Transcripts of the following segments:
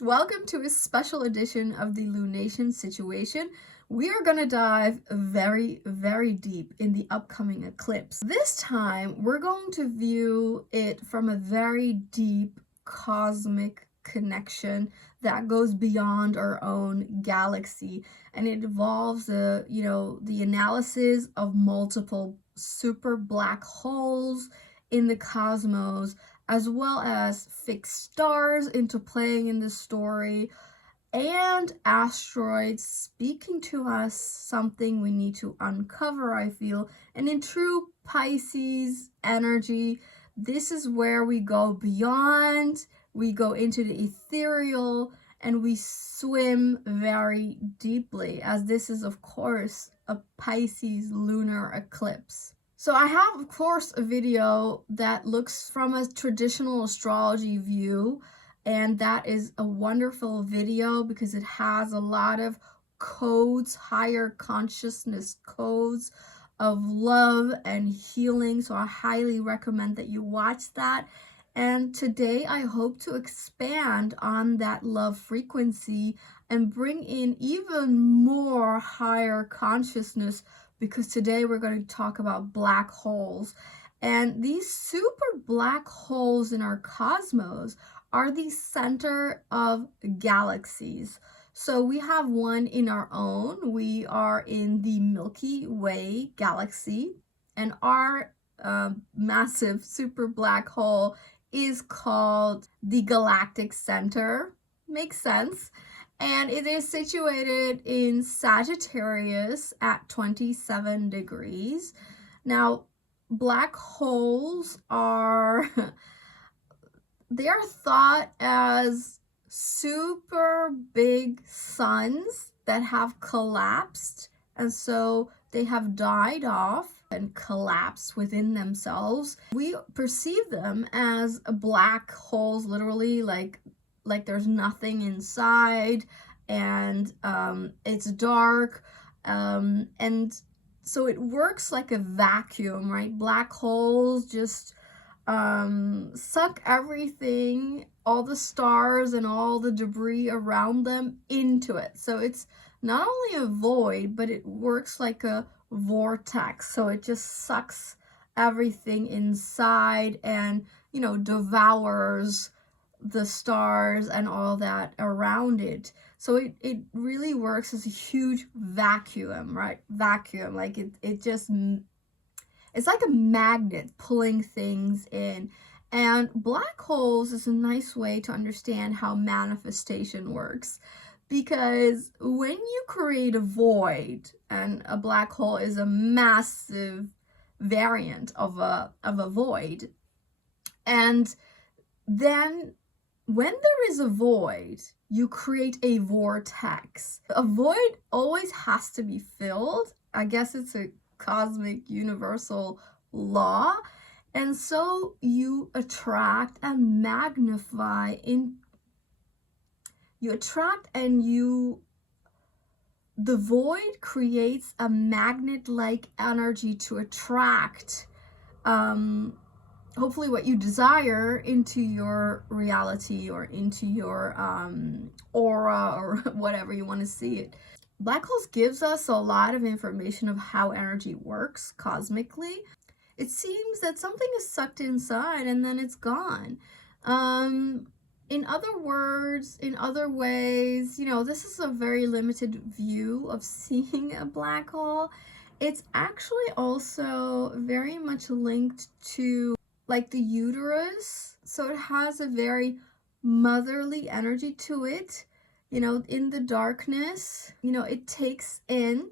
Welcome to a special edition of the Lunation Situation. We are going to dive very deep in the upcoming eclipse. This time, we're going to view it from a very deep cosmic connection that goes beyond our own galaxy, and it involves the analysis of multiple super black holes in the cosmos, as well as fixed stars interplaying in the story, and asteroids speaking to us, something we need to uncover, I feel. And in true Pisces energy, this is where we go beyond, we go into the ethereal, and we swim very deeply, as this is, of course, a Pisces lunar eclipse. So I have, of course, a video that looks from a traditional astrology view, and that is a wonderful video because it has a lot of codes, higher consciousness codes of love and healing. So I highly recommend that you watch that. And today I hope to expand on that love frequency and bring in even more higher consciousness, because today we're going to talk about black holes. And these super black holes in our cosmos are the center of galaxies. So we have one in our own. We are in the Milky Way galaxy, and our massive super black hole is called the Galactic Center. Makes sense. And it is situated in Sagittarius at 27 degrees. Now, black holes are they are thought as super big suns that have collapsed, and so they have died off and collapsed within themselves. We perceive them as black holes, literally, like there's nothing inside, and it's dark, and so it works like a vacuum, right? Black holes just suck everything, all the stars and all the debris around them, into it. So it's not only a void, but it works like a vortex. So it just sucks everything inside and, devours the stars and all that around it. So it really works as a huge vacuum, right? Vacuum, like it just, it's like a magnet pulling things in. And black holes is a nice way to understand how manifestation works, because when you create a void, and a black hole is a massive variant of a void, and then when there is a void, you create a vortex. A void always has to be filled. I guess it's a cosmic universal law. And so you attract and magnify the void creates a magnet-like energy to attract hopefully what you desire into your reality, or into your aura, or whatever you want to see it. Black holes gives us a lot of information of how energy works cosmically. It seems that something is sucked inside and then it's gone. In other words, in other ways, this is a very limited view of seeing a black hole. It's actually also very much linked to like the uterus. So it has a very motherly energy to it. In the darkness, it takes in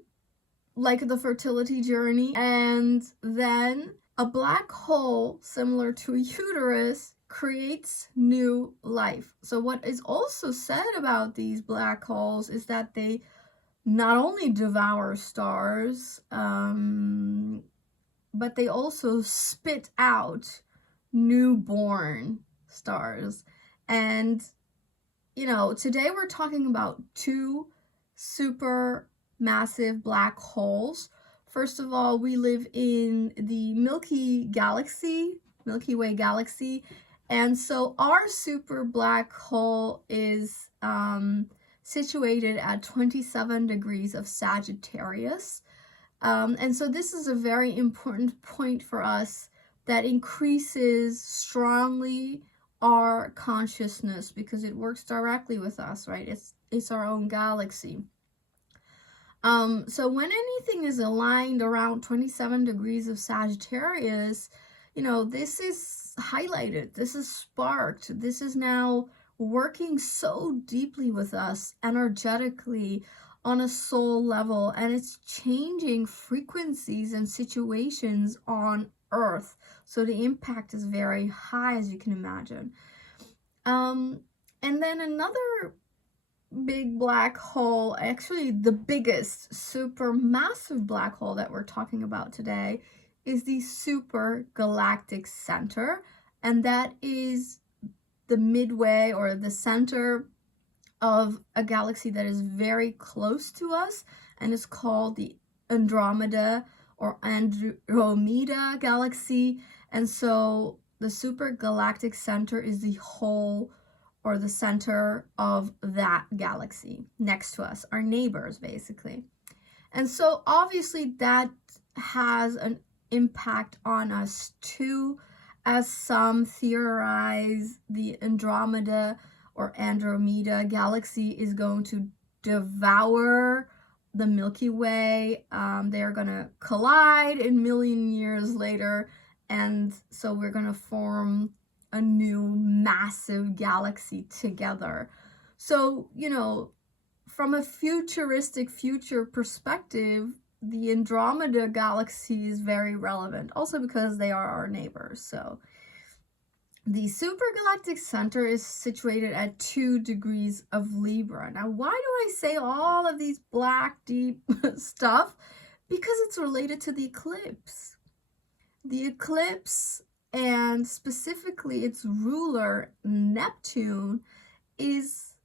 like the fertility journey, and then a black hole, similar to a uterus, creates new life. So what is also said about these black holes is that they not only devour stars, but they also spit out newborn stars. And today we're talking about two super massive black holes. First of all, we live in the Milky Way galaxy, and so our super black hole is situated at 27 degrees of Sagittarius. And so this is a very important point for us that increases strongly our consciousness because it works directly with us, right? It's our own galaxy. So when anything is aligned around 27 degrees of Sagittarius, this is highlighted, this is sparked, this is now working so deeply with us energetically on a soul level, and it's changing frequencies and situations on Earth. So the impact is very high, as you can imagine. And then another big black hole, actually the biggest super massive black hole that we're talking about today, is the super galactic center, and that is the midway or the center of a galaxy that is very close to us, and is called the Andromeda or Andromeda galaxy. And so the super galactic center is the whole or the center of that galaxy next to us, our neighbors basically. And so obviously that has an impact on us too, as some theorize the Andromeda or Andromeda galaxy is going to devour the Milky Way. They're going to collide a million years later, and so we're going to form a new massive galaxy together. So, from a futuristic future perspective, the Andromeda galaxy is very relevant, also because they are our neighbors. So the supergalactic center is situated at 2 degrees of Libra. Now, why do I say all of these black, deep stuff? Because it's related to the eclipse. The eclipse, and specifically its ruler, Neptune, is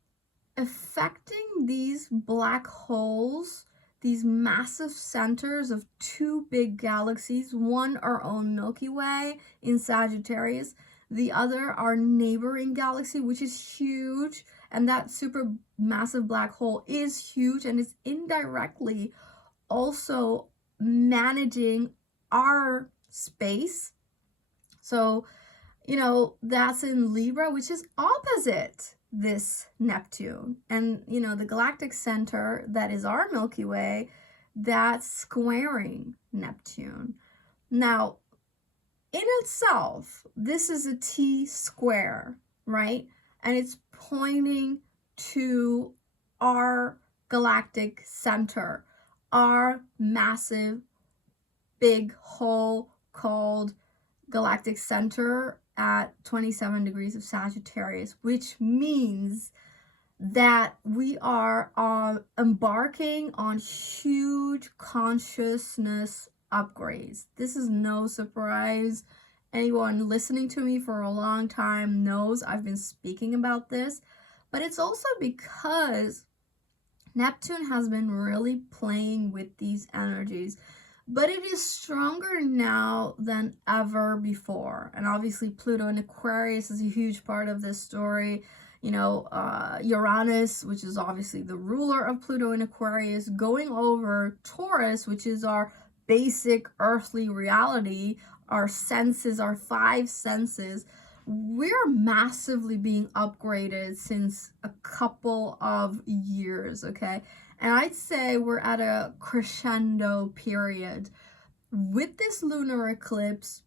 affecting these black holes, these massive centers of 2 big galaxies, one our own Milky Way in Sagittarius, the other our neighboring galaxy, which is huge, and that super massive black hole is huge, and it's indirectly also managing our space. So, that's in Libra, which is opposite this Neptune. And, the galactic center that is our Milky Way, that's squaring Neptune. Now, in itself, this is a T square, right? And it's pointing to our galactic center, our massive big hole called Galactic Center at 27 degrees of Sagittarius, which means that we are embarking on huge consciousness upgrades. This is no surprise. Anyone listening to me for a long time knows I've been speaking about this, but it's also because Neptune has been really playing with these energies, but it is stronger now than ever before. And obviously Pluto in Aquarius is a huge part of this story. Uranus, which is obviously the ruler of Pluto in Aquarius, going over Taurus, which is our basic earthly reality, our senses, our 5 senses. We're massively being upgraded since a couple of years, okay? And I'd say we're at a crescendo period. With this lunar eclipse,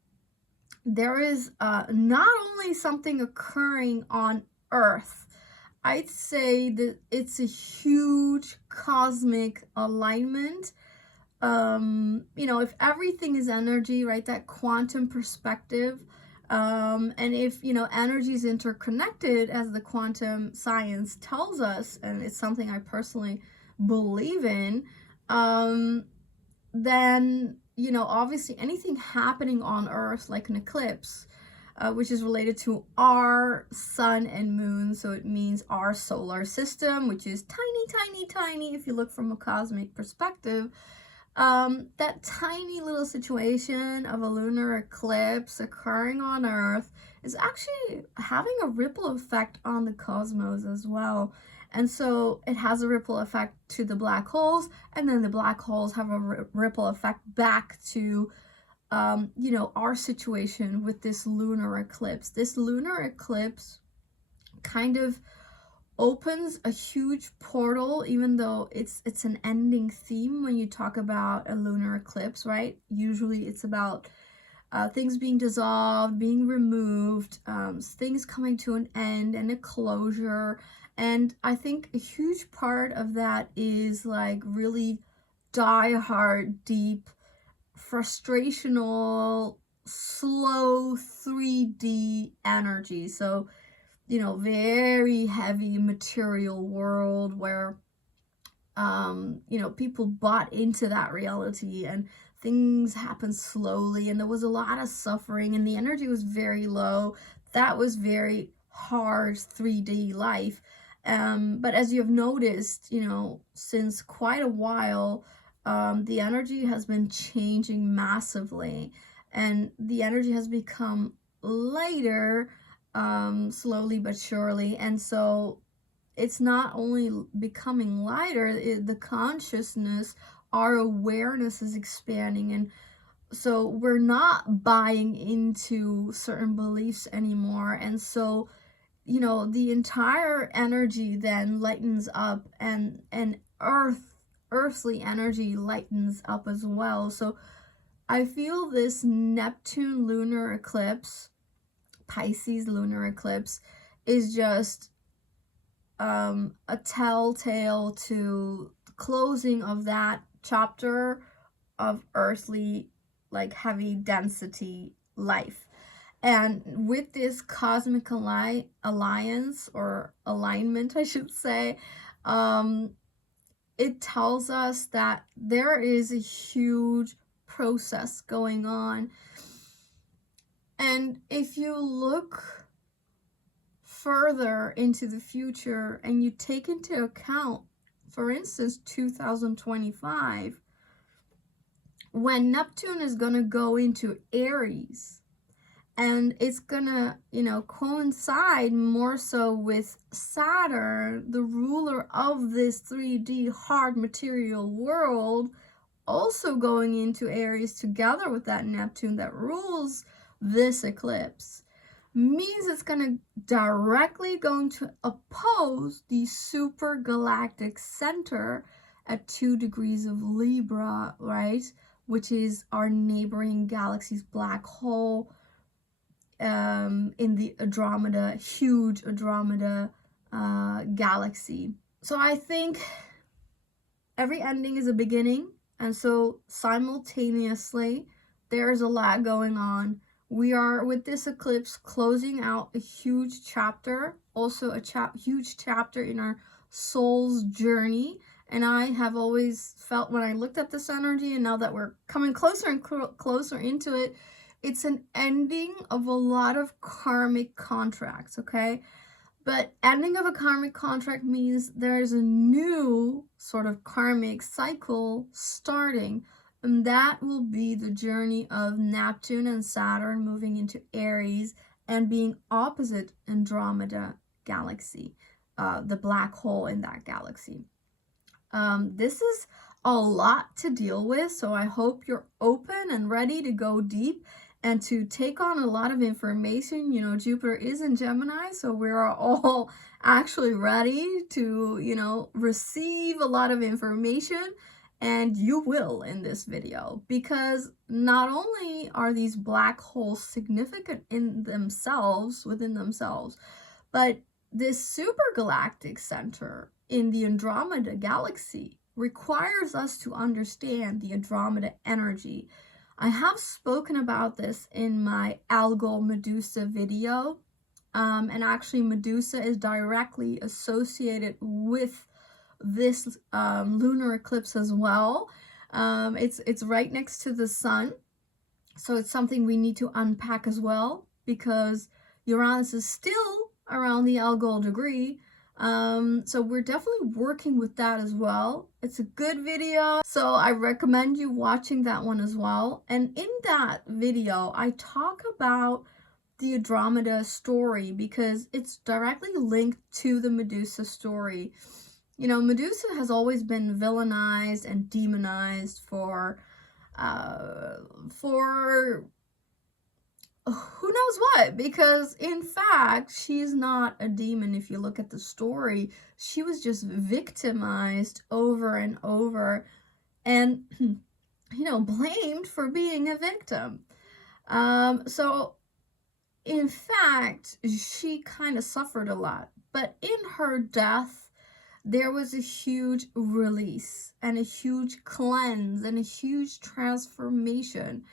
there is not only something occurring on Earth, I'd say that it's a huge cosmic alignment. If everything is energy, right, that quantum perspective, and if, energy is interconnected, as the quantum science tells us, and it's something I personally believe in, then, obviously anything happening on Earth, like an eclipse, which is related to our sun and moon, so it means our solar system, which is tiny, tiny, tiny if you look from a cosmic perspective. That tiny little situation of a lunar eclipse occurring on Earth is actually having a ripple effect on the cosmos as well. And so it has a ripple effect to the black holes, and then the black holes have a ripple effect back to you know, our situation with this lunar eclipse. This lunar eclipse kind of opens a huge portal, even though it's an ending theme when you talk about a lunar eclipse, right? Usually it's about things being dissolved, being removed, things coming to an end and a closure. And I think a huge part of that is like really die-hard, deep, frustrational, slow 3D energy. So, you know, very heavy material world where you know, people bought into that reality and things happened slowly, and there was a lot of suffering, and the energy was very low. That was very hard 3D life. But as you have noticed, you know, since quite a while, the energy has been changing massively, and the energy has become lighter, slowly but surely. And so it's not only becoming lighter, the consciousness, our awareness is expanding. And so we're not buying into certain beliefs anymore. And so, you know, the entire energy then lightens up, and earthly energy lightens up as well. So I feel this Neptune lunar eclipse, Pisces lunar eclipse, is just a telltale to closing of that chapter of earthly, like, heavy density life. And with this cosmic alliance, or alignment, I should say, it tells us that there is a huge process going on. And if you look further into the future and you take into account, for instance, 2025, when Neptune is going to go into Aries, and it's going to, you know, coincide more so with Saturn, the ruler of this 3D hard material world, also going into Aries together with that Neptune that rules this eclipse, means it's directly going to oppose the super galactic center at 2 degrees of Libra, right? Which is our neighboring galaxy's black hole, in the Andromeda, huge Andromeda galaxy. So I think every ending is a beginning, and so simultaneously there's a lot going on. We are, with this eclipse, closing out a huge chapter, also a huge chapter in our soul's journey. And I have always felt, when I looked at this energy, and now that we're coming closer and closer into it, it's an ending of a lot of karmic contracts, okay? But ending of a karmic contract means there's a new sort of karmic cycle starting. And that will be the journey of Neptune and Saturn moving into Aries and being opposite Andromeda galaxy, the black hole in that galaxy. This is a lot to deal with, so I hope you're open and ready to go deep and to take on a lot of information. You know, Jupiter is in Gemini, so we're all actually ready to, you know, receive a lot of information. And you will in this video, because not only are these black holes significant in themselves, within themselves, but this supergalactic center in the Andromeda galaxy requires us to understand the Andromeda energy. I have spoken about this in my Algol Medusa video, and actually Medusa is directly associated with this lunar eclipse as well. It's right next to the sun, so it's something we need to unpack as well, because Uranus is still around the Algol degree. So we're definitely working with that as well. It's a good video, so I recommend you watching that one as well. And in that video, I talk about the Andromeda story because it's directly linked to the Medusa story. You know, Medusa has always been villainized and demonized for who knows what, because in fact she's not a demon. If you look at the story, she was just victimized over and over and you know, blamed for being a victim. So in fact she kind of suffered a lot, but in her death there was a huge release and a huge cleanse and a huge transformation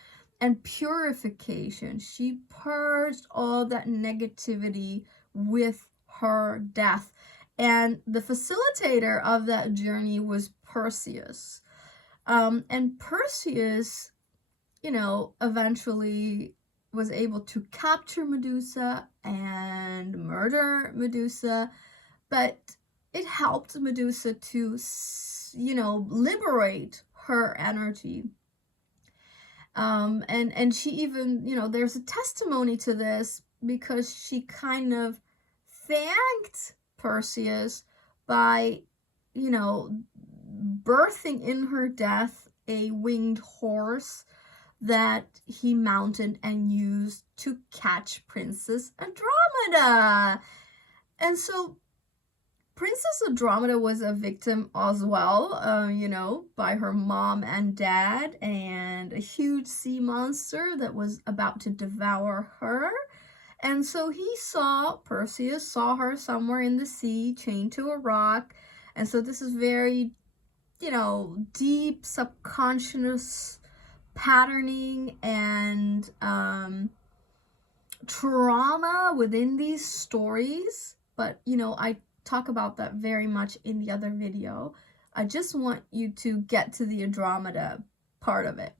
and purification. She purged all that negativity with her death. And the facilitator of that journey was Perseus. And Perseus, you know, eventually was able to capture Medusa and murder Medusa, but it helped Medusa to, you know, liberate her energy. And she even, you know, there's a testimony to this because she kind of thanked Perseus by, you know, birthing in her death a winged horse that he mounted and used to catch Princess Andromeda. And so Princess Andromeda was a victim as well, you know, by her mom and dad and a huge sea monster that was about to devour her. And so Perseus saw her somewhere in the sea, chained to a rock. And so this is very, you know, deep subconscious patterning and trauma within these stories. But, you know, I talk about that very much in the other video. I just want you to get to the Andromeda part of it.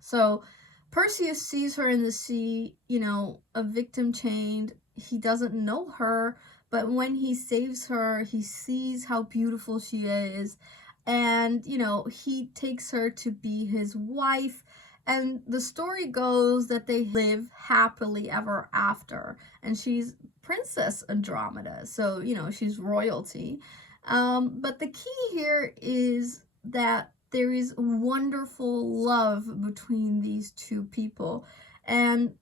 So Perseus sees her in the sea, you know, a victim chained. He doesn't know her, but when he saves her, he sees how beautiful she is. And, you know, he takes her to be his wife. And the story goes that they live happily ever after. And she's Princess Andromeda, so, you know, she's royalty. But the key here is that there is wonderful love between these two people. And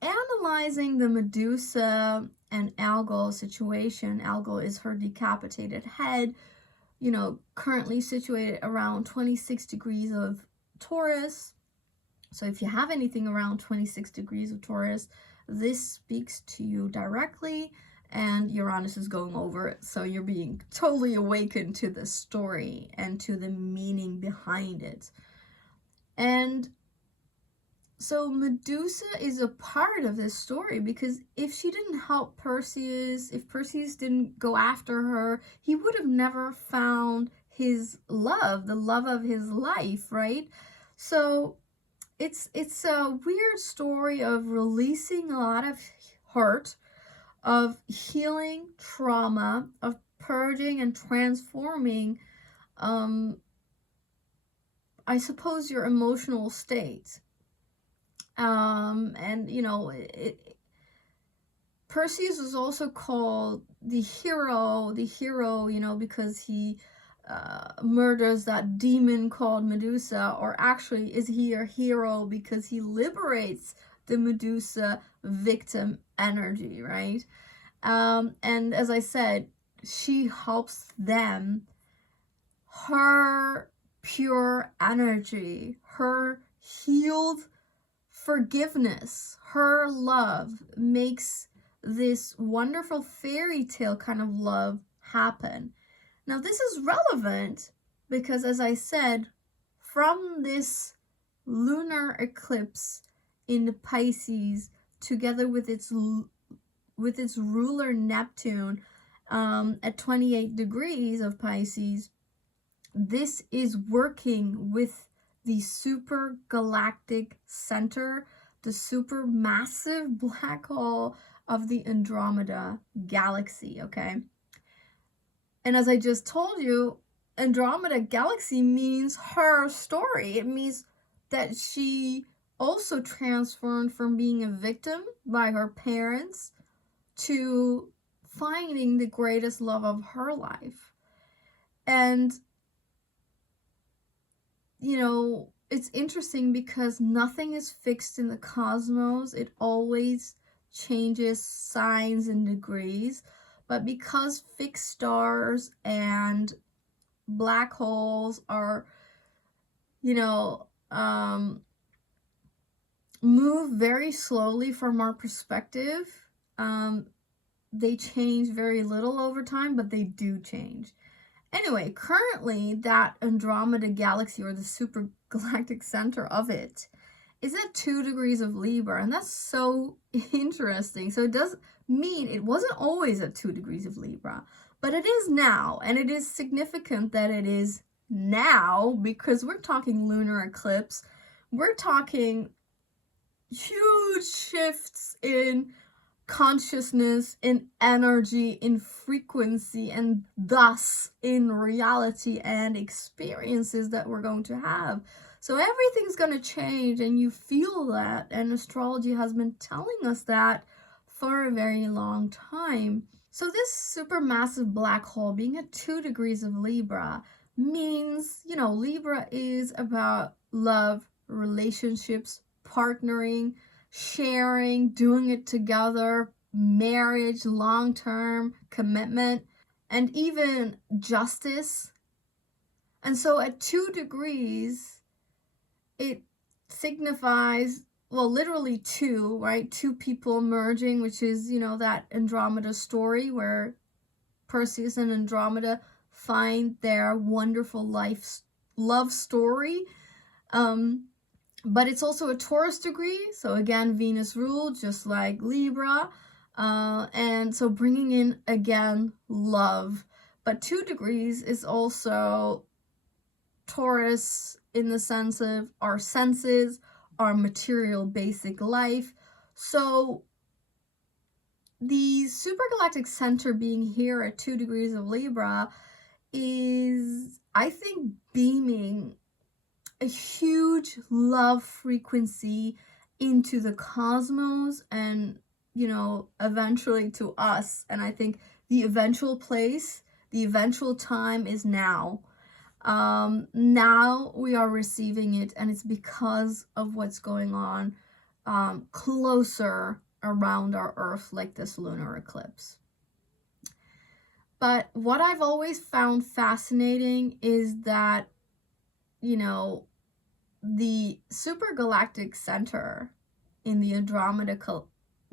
analyzing the Medusa and Algol situation, Algol is her decapitated head, you know, currently situated around 26 degrees of Taurus. So if you have anything around 26 degrees of Taurus, this speaks to you directly, and Uranus is going over it. So you're being totally awakened to the story and to the meaning behind it. And so Medusa is a part of this story because if she didn't help Perseus, if Perseus didn't go after her, he would have never found his love, the love of his life, right? So it's a weird story of releasing a lot of hurt, of healing trauma, of purging and transforming, I suppose, your emotional state. And, you know, Perseus is also called the hero, you know, because he murders that demon called Medusa, or actually is he a hero because he liberates the Medusa victim energy, right? And as I said, she helps them. Her pure energy, her healed forgiveness, her love makes this wonderful fairy tale kind of love happen. Now, this is relevant because, as I said, from this lunar eclipse in Pisces, together with its ruler Neptune at 28 degrees of Pisces, this is working with the super galactic center, the super massive black hole of the Andromeda galaxy, okay? And as I just told you, Andromeda galaxy means her story. It means that she also transformed from being a victim by her parents to finding the greatest love of her life. And, you know, it's interesting because nothing is fixed in the cosmos. It always changes signs and degrees. But because fixed stars and black holes are, you know, move very slowly from our perspective, they change very little over time, but they do change. Anyway, currently that Andromeda galaxy, or the super galactic center of it, is at 2 degrees of Libra, and that's so interesting. So it does mean it wasn't always at 2 degrees of Libra, but it is now, and it is significant that it is now because we're talking lunar eclipse. We're talking huge shifts in consciousness, in energy, in frequency, and thus in reality and experiences that we're going to have. So everything's going to change, and you feel that, and astrology has been telling us that for a very long time. So this supermassive black hole being at 2 degrees of Libra means, you know, Libra is about love, relationships, partnering, sharing, doing it together, marriage, long-term commitment, and even justice. And so at 2 degrees, it signifies, well, literally two, right? Two people merging, which is, you know, that Andromeda story where Perseus and Andromeda find their wonderful love story. But it's also a Taurus degree, so again, Venus ruled, just like Libra, and so bringing in, again, love. But 2 degrees is also Taurus in the sense of our senses, our material basic life. So the supergalactic center being here at 2 degrees of Libra is, I think, beaming a huge love frequency into the cosmos and, you know, eventually to us. And I think the eventual place, the eventual time is now. Now we are receiving it, and it's because of what's going on closer around our Earth, like this lunar eclipse. But what I've always found fascinating is that, you know, the supergalactic center in the Andromeda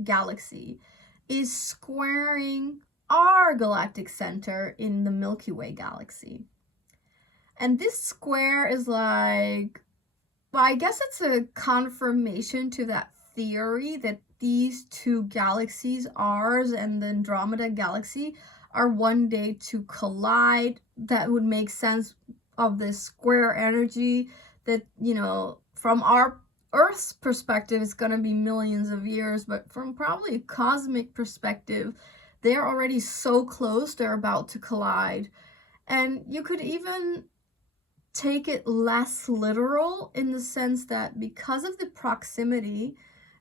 galaxy is squaring our galactic center in the Milky Way galaxy. And this square is like, well, I guess it's a confirmation to that theory that these two galaxies, ours and the Andromeda galaxy, are one day to collide. That would make sense of this square energy that, you know, from our Earth's perspective, it's going to be millions of years, but from probably a cosmic perspective, they're already so close, they're about to collide. And you could even take it less literal in the sense that because of the proximity,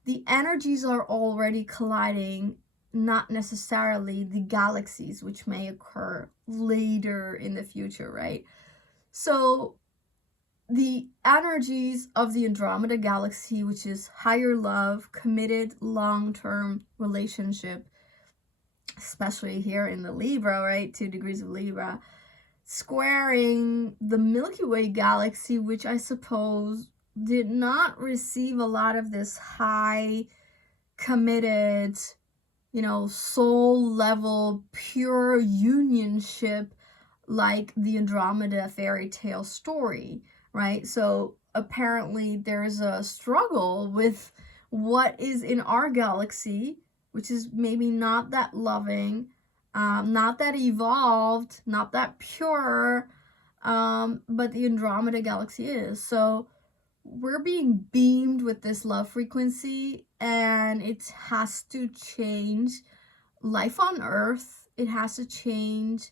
the energies are already colliding, not necessarily the galaxies, which may occur later in the future, right? So the energies of the Andromeda galaxy, which is higher love, committed long-term relationship, especially here in the Libra, right? 2 degrees of Libra, squaring the Milky Way galaxy, which I suppose did not receive a lot of this high, committed, you know, soul level, pure unionship like the Andromeda fairy tale story, right? So apparently there's a struggle with what is in our galaxy, which is maybe not that loving, not that evolved, not that pure, but the Andromeda galaxy is. So we're being beamed with this love frequency, and it has to change life on Earth. It has to change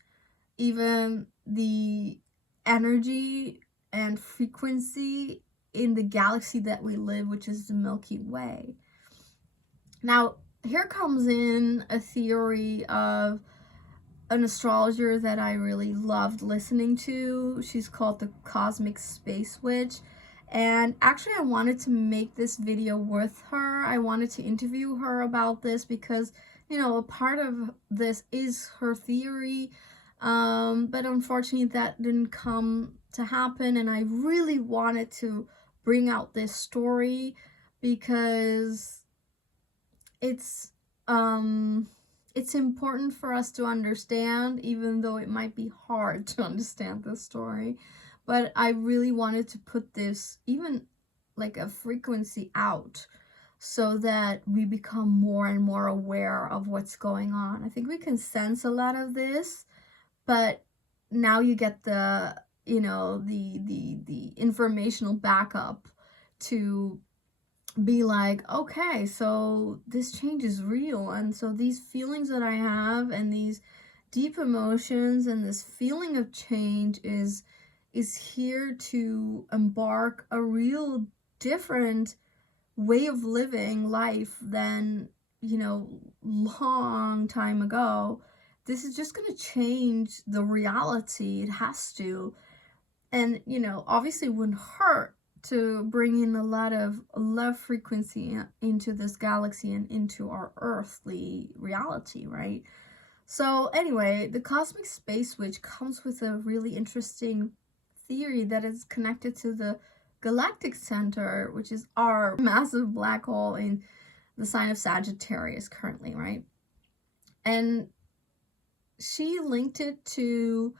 even the energy and frequency in the galaxy that we live, which is the Milky Way. Now, here comes in a theory of an astrologer that I really loved listening to. She's called the Cosmic Space Witch. And actually, I wanted to make this video with her. I wanted to interview her about this because, you know, a part of this is her theory. But unfortunately, that didn't come to happen. And I really wanted to bring out this story because it's important for us to understand, even though it might be hard to understand this story. But I really wanted to put this, even like a frequency out, so that we become more and more aware of what's going on. I think we can sense a lot of this, but now you get the, you know, the informational backup to be like, okay, so this change is real, and so these feelings that I have and these deep emotions and this feeling of change is here to embark a real different way of living life than, you know, long time ago. This is just going to change the reality. It has to. And, you know, obviously it wouldn't hurt to bring in a lot of love frequency into this galaxy and into our earthly reality, right? So anyway, the Cosmic Space Witch comes with a really interesting theory that is connected to the Galactic Center, which is our massive black hole in the sign of Sagittarius currently, right? And she linked it to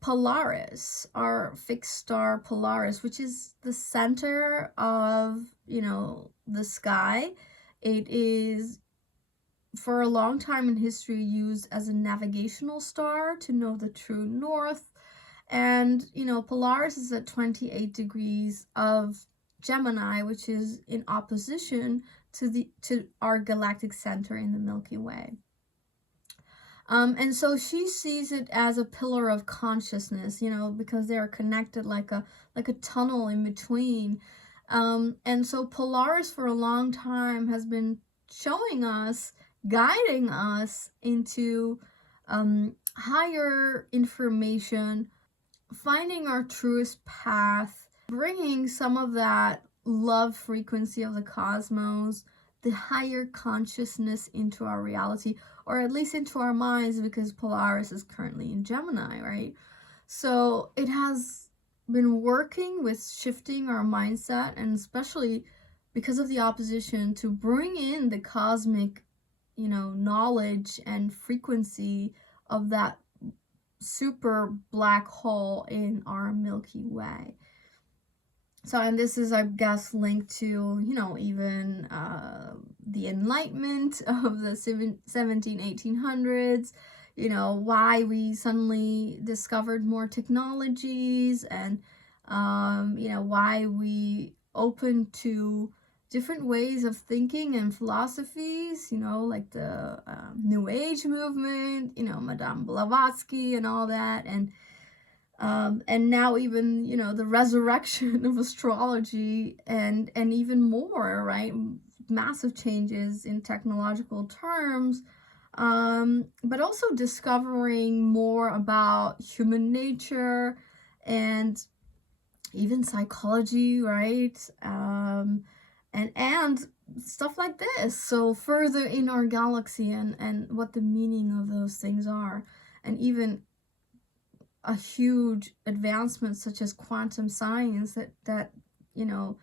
Polaris, our fixed star Polaris, which is the center of, you know, the sky. It is, for a long time in history, used as a navigational star to know the true north. And, you know, Polaris is at 28 degrees of Gemini, which is in opposition to our galactic center in the Milky Way. And so she sees it as a pillar of consciousness, you know, because they are connected like a tunnel in between. And so Polaris for a long time has been showing us, guiding us into higher information, finding our truest path, bringing some of that love frequency of the cosmos, the higher consciousness into our reality, or at least into our minds, because Polaris is currently in Gemini, right? So it has been working with shifting our mindset, and especially because of the opposition, to bring in the cosmic, you know, knowledge and frequency of that super black hole in our Milky Way. So, and this is, I guess, linked to, you know, even the Enlightenment of the 1800s, you know, why we suddenly discovered more technologies, and, you know, why we opened to different ways of thinking and philosophies, you know, like the New Age movement, you know, Madame Blavatsky and all that, and now even, you know, the resurrection of astrology, and even more, right? Massive changes in technological terms, but also discovering more about human nature and even psychology, right? And stuff like this. So further in our galaxy, and what the meaning of those things are, and even a huge advancement such as quantum science that you know,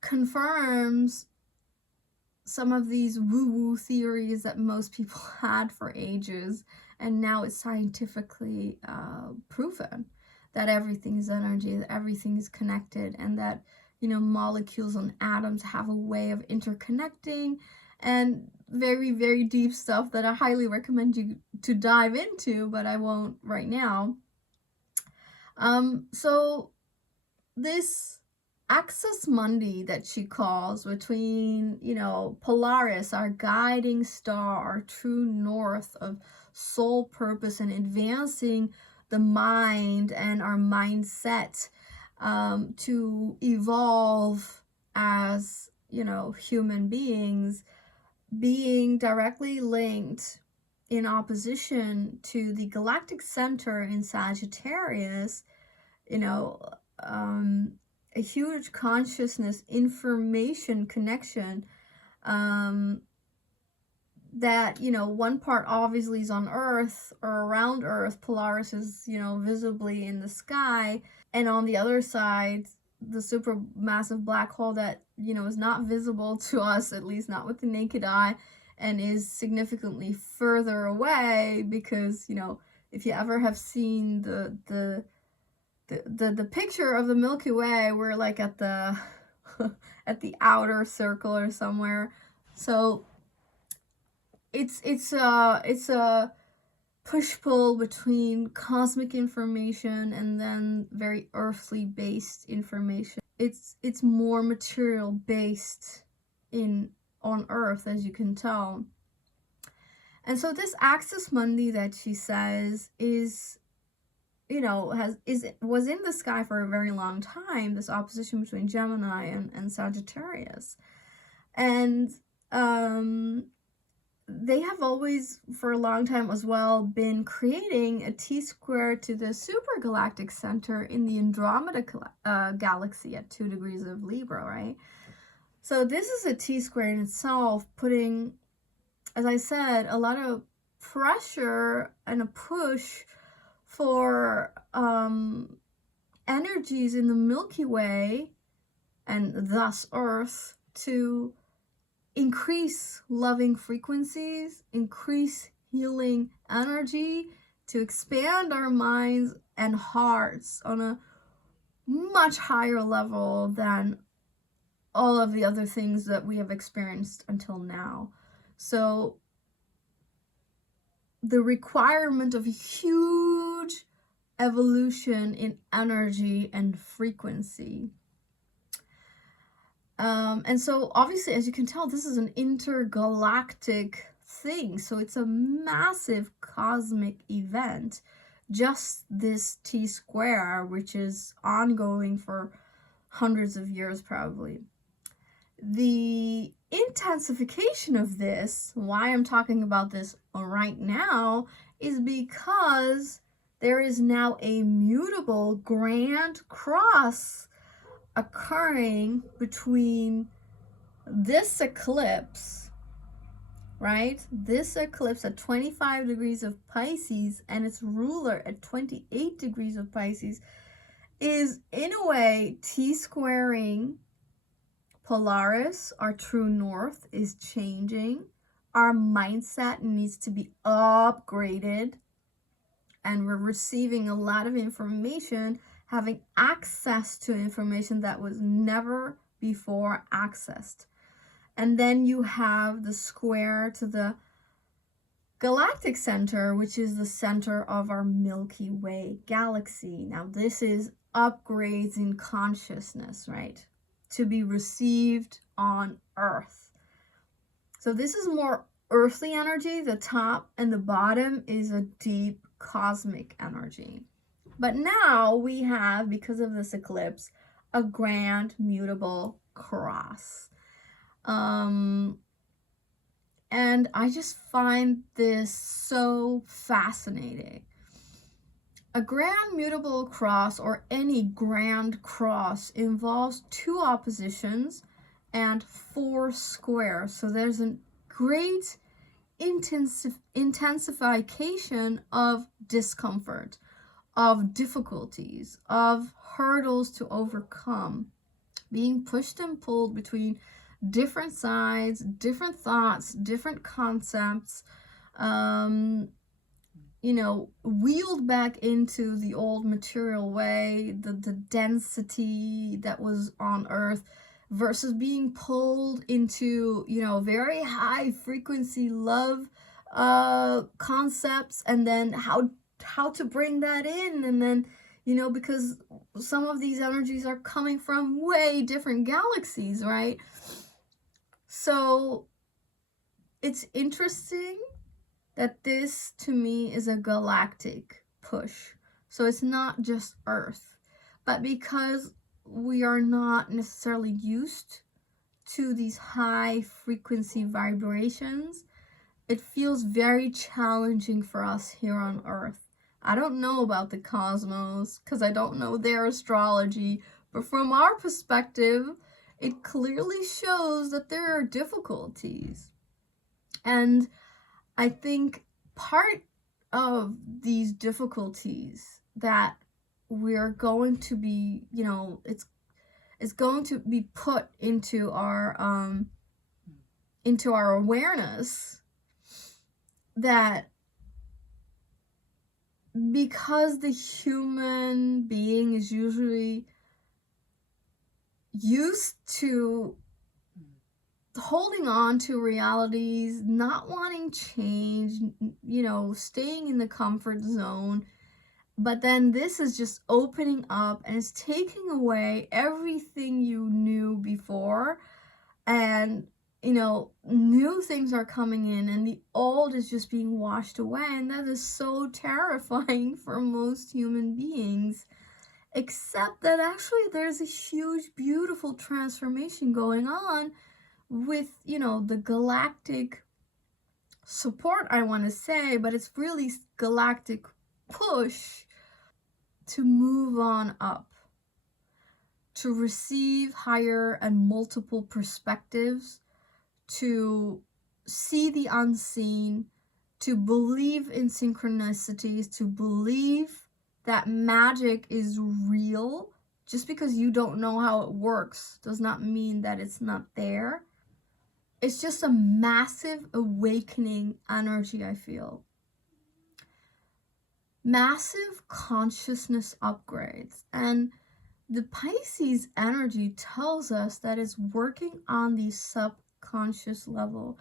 confirms some of these woo-woo theories that most people had for ages, and now it's scientifically proven that everything is energy, that everything is connected, and that, you know, molecules and atoms have a way of interconnecting, and very, very deep stuff that I highly recommend you to dive into, but I won't right now. So this Axis Mundi that she calls between, you know, Polaris, our guiding star, our true north of soul purpose and advancing the mind and our mindset, to evolve as, you know, human beings, being directly linked in opposition to the galactic center in Sagittarius, you know, a huge consciousness information connection, that, you know, one part obviously is on Earth or around Earth. Polaris is, you know, visibly in the sky, and on the other side, the supermassive black hole that, you know, is not visible to us, at least not with the naked eye, and is significantly further away because, you know, if you ever have seen the picture of the Milky Way, we're like at the at the outer circle or somewhere. So it's a push-pull between cosmic information and then very earthly based information. It's more material based on Earth, as you can tell. And so this axis mundi that she says is, you know, was in the sky for a very long time, this opposition between Gemini and Sagittarius. And they have always, for a long time as well, been creating a T-square to the supergalactic center in the Andromeda galaxy at 2 degrees of Libra, right? So this is a T-square in itself, putting, as I said, a lot of pressure and a push for energies in the Milky Way, and thus Earth, to increase loving frequencies, increase healing energy, to expand our minds and hearts on a much higher level than all of the other things that we have experienced until now. So the requirement of huge evolution in energy and frequency. And so obviously, as you can tell, this is an intergalactic thing. So it's a massive cosmic event. Just this T-square, which is ongoing for hundreds of years probably. The intensification of this, why I'm talking about this right now, is because there is now a mutable grand cross occurring between this eclipse, right? This eclipse at 25 degrees of Pisces and its ruler at 28 degrees of Pisces is in a way T-squaring Polaris. Our true north is changing. Our mindset needs to be upgraded, and we're receiving a lot of information, having access to information that was never before accessed. And then you have the square to the Galactic Center, which is the center of our Milky Way galaxy. Now, this is upgrades in consciousness, right? To be received on Earth. So this is more earthly energy. The top and the bottom is a deep cosmic energy. But now we have, because of this eclipse, a grand mutable cross. And I just find this so fascinating. A grand mutable cross, or any grand cross, involves 2 oppositions and 4 squares. So there's a great intensification of discomfort, of difficulties, of hurdles to overcome, being pushed and pulled between different sides, different thoughts, different concepts, you know, wheeled back into the old material way, the density that was on Earth, versus being pulled into, you know, very high frequency love concepts, and then how to bring that in. And then, you know, because some of these energies are coming from way different galaxies, right? So it's interesting that this, to me, is a galactic push. So it's not just Earth, but because we are not necessarily used to these high frequency vibrations, it feels very challenging for us here on Earth. I don't know about the cosmos because I don't know their astrology, but from our perspective, it clearly shows that there are difficulties. And I think part of these difficulties that we're going to be, you know, it's going to be put into our awareness, that because the human being is usually used to holding on to realities, not wanting change, you know, staying in the comfort zone, but then this is just opening up and it's taking away everything you knew before, and you know, new things are coming in and the old is just being washed away, and that is so terrifying for most human beings. Except that actually there's a huge, beautiful transformation going on with, you know, the galactic support, I want to say, but it's really galactic push to move on up, to receive higher and multiple perspectives, to see the unseen, to believe in synchronicities, to believe that magic is real. Just because you don't know how it works does not mean that it's not there. It's just a massive awakening energy, I feel. Massive consciousness upgrades. And the Pisces energy tells us that it's working on the subconscious level.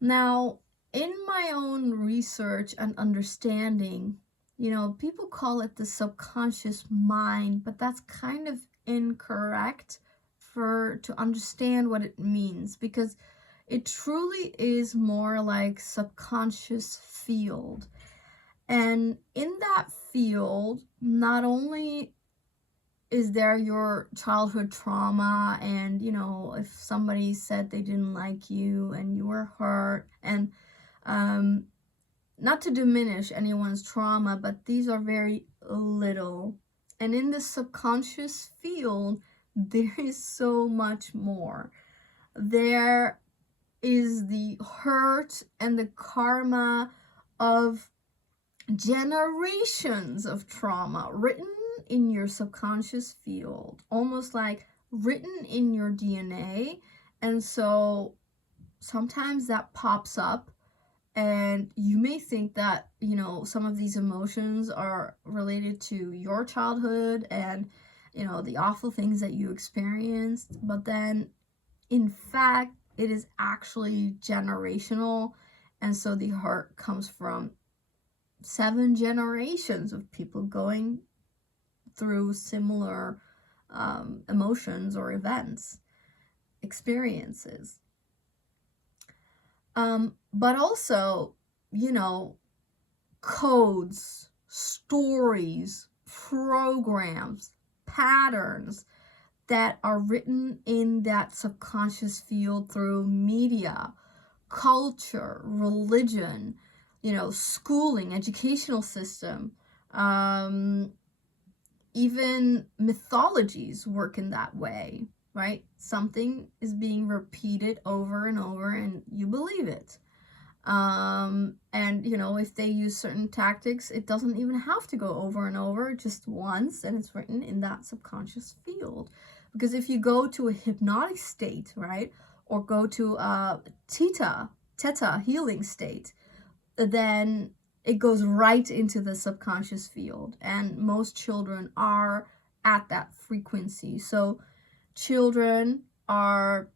Now, in my own research and understanding, you know, people call it the subconscious mind, but that's kind of incorrect to understand what it means, because it truly is more like subconscious field. And in that field, not only is there your childhood trauma, and you know, if somebody said they didn't like you and you were hurt, and not to diminish anyone's trauma, but these are very little. And in the subconscious field, there is so much more. There is the hurt and the karma of generations of trauma written in your subconscious field, almost like written in your DNA. And so sometimes that pops up, and you may think that, you know, some of these emotions are related to your childhood and, you know, the awful things that you experienced, but then in fact it is actually generational. And so the hurt comes from 7 generations of people going through similar emotions or events, experiences. But also, you know, codes, stories, programs, patterns that are written in that subconscious field through media, culture, religion, you know, schooling, educational system, even mythologies work in that way, right? Something is being repeated over and over and you believe it. And you know, if they use certain tactics, it doesn't even have to go over and over, just once, and it's written in that subconscious field. Because if you go to a hypnotic state, right, or go to a theta healing state, then it goes right into the subconscious field, and most children are at that frequency. So children are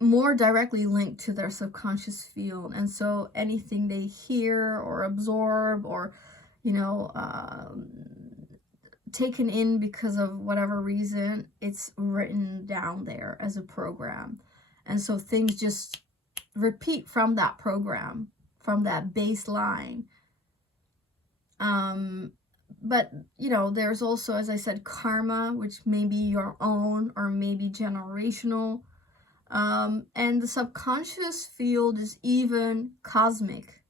more directly linked to their subconscious field, and so anything they hear or absorb or, you know, taken in because of whatever reason, it's written down there as a program. And so things just repeat from that program, from that baseline. But, you know, there's also, as I said, karma, which may be your own or maybe generational. And the subconscious field is even cosmic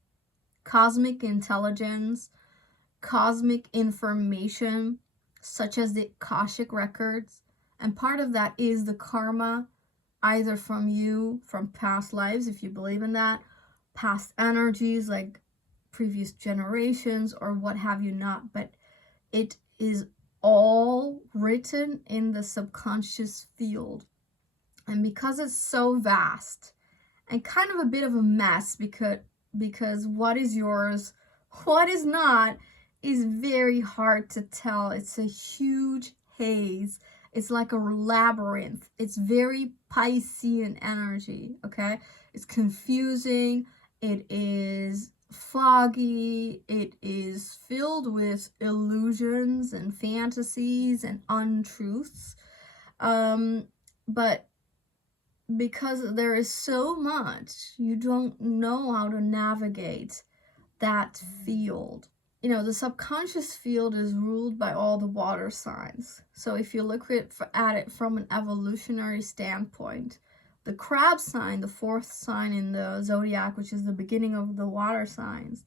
intelligence, cosmic information, such as the Akashic records. And part of that is the karma, either from you, from past lives, if you believe in that, past energies like previous generations or what have you not. But it is all written in the subconscious field. And because it's so vast and kind of a bit of a mess, because what is yours, what is not, is very hard to tell. It's a huge haze. It's like a labyrinth. It's very Piscean energy, okay? It's confusing. It is foggy. It is filled with illusions and fantasies and untruths. But because there is so much, you don't know how to navigate that field. You know, the subconscious field is ruled by all the water signs. So if you look at it from an evolutionary standpoint, the crab sign, the fourth sign in the zodiac, which is the beginning of the water signs,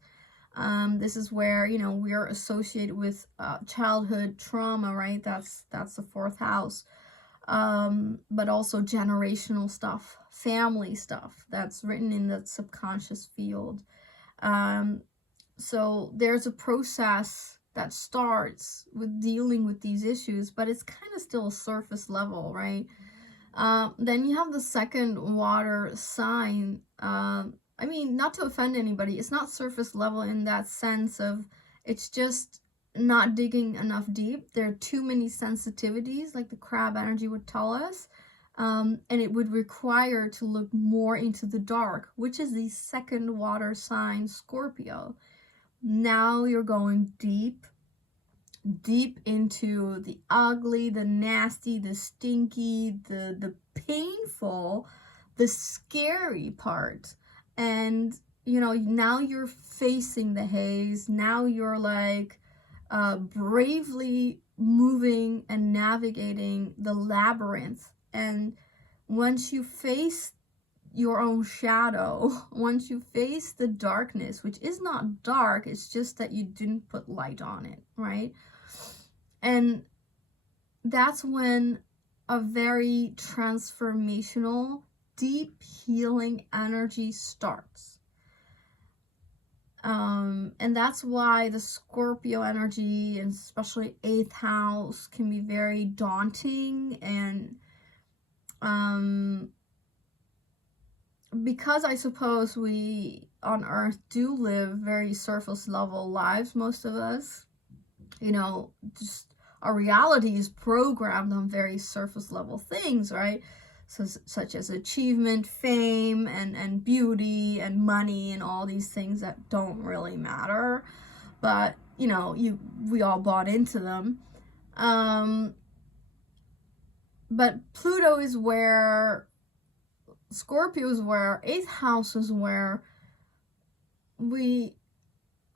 this is where, you know, we are associated with childhood trauma, right? That's the fourth house. But also generational stuff, family stuff that's written in the subconscious field. So there's a process that starts with dealing with these issues, but it's kind of still surface level, right? Then you have the second water sign. I mean, not to offend anybody, it's not surface level in that sense of it's just not digging enough deep. There are too many sensitivities, like the crab energy would tell us, and it would require to look more into the dark, which is the second water sign, Scorpio. Now you're going deep into the ugly, the nasty, the stinky, the painful, the scary part. And, you know, now you're facing the haze. Now you're like bravely moving and navigating the labyrinth. And once you face your own shadow, once you face the darkness, which is not dark, it's just that you didn't put light on it, right? And that's when a very transformational, deep healing energy starts. And that's why the Scorpio energy, and especially 8th house, can be very daunting. And because I suppose we on Earth do live very surface level lives, most of us, you know, just our reality is programmed on very surface level things, right? So, such as achievement, fame, and beauty, and money, and all these things that don't really matter. But, you know, we all bought into them. But Pluto is where, Scorpio is where, 8th house is where we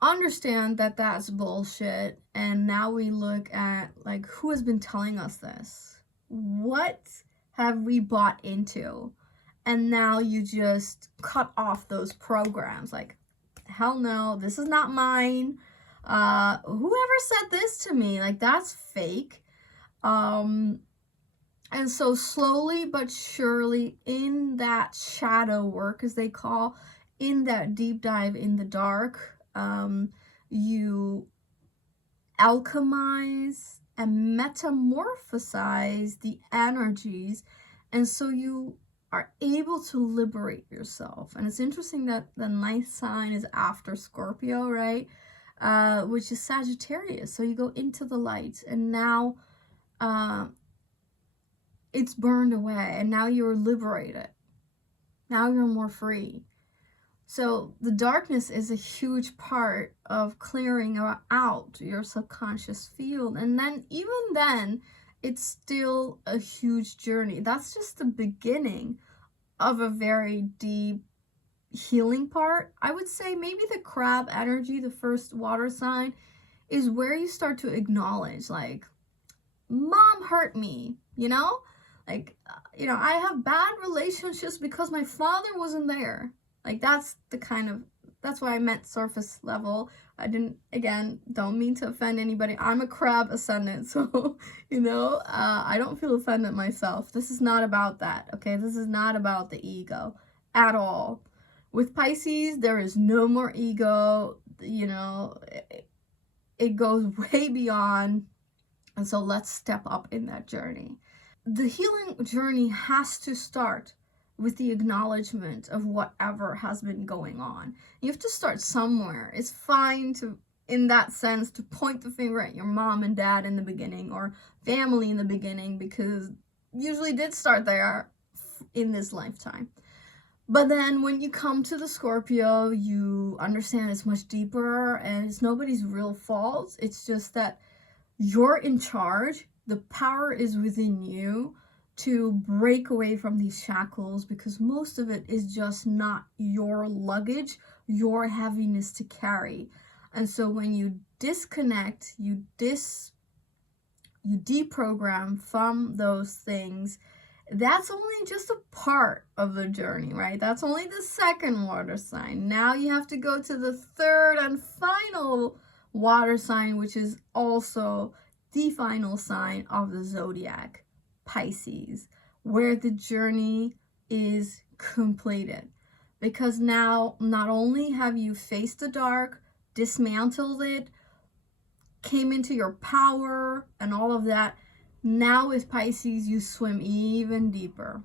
understand that that's bullshit. And now we look at, like, who has been telling us this? What have we bought into? And now you just cut off those programs. Like, hell no, this is not mine. Whoever said this to me, like, that's fake. And so slowly but surely, in that shadow work, as they call, in that deep dive in the dark, you alchemize and metamorphosize the energies, and so you are able to liberate yourself. And it's interesting that the 9th sign is after Scorpio, right? Which is Sagittarius. So you go into the light, and now it's burned away, and now you're liberated. Now you're more free. So the darkness is a huge part of clearing out your subconscious field. And then, even then, it's still a huge journey. That's just the beginning of a very deep healing part. I would say maybe the crab energy, the first water sign, is where you start to acknowledge, like, mom hurt me, you know? Like, I have bad relationships because my father wasn't there. Like, that's why I meant surface level. I didn't, again, don't mean to offend anybody. I'm a crab ascendant, so, I don't feel offended myself. This is not about that, okay? This is not about the ego at all. With Pisces, there is no more ego, it goes way beyond. And so let's step up in that journey. The healing journey has to start with the acknowledgement of whatever has been going on. You have to start somewhere. It's fine to, in that sense, to point the finger at your mom and dad in the beginning, or family in the beginning, because usually did start there in this lifetime. But then when you come to the Scorpio, you understand it's much deeper, and it's nobody's real fault. It's just that you're in charge. The power is within you to break away from these shackles, because most of it is just not your luggage, your heaviness to carry. And so when you disconnect, you deprogram from those things, that's only just a part of the journey, right? That's only the second water sign. Now you have to go to the third and final water sign, which is also the final sign of the zodiac, Pisces, where the journey is completed. Because now, not only have you faced the dark, dismantled it, came into your power and all of that, now with Pisces, you swim even deeper.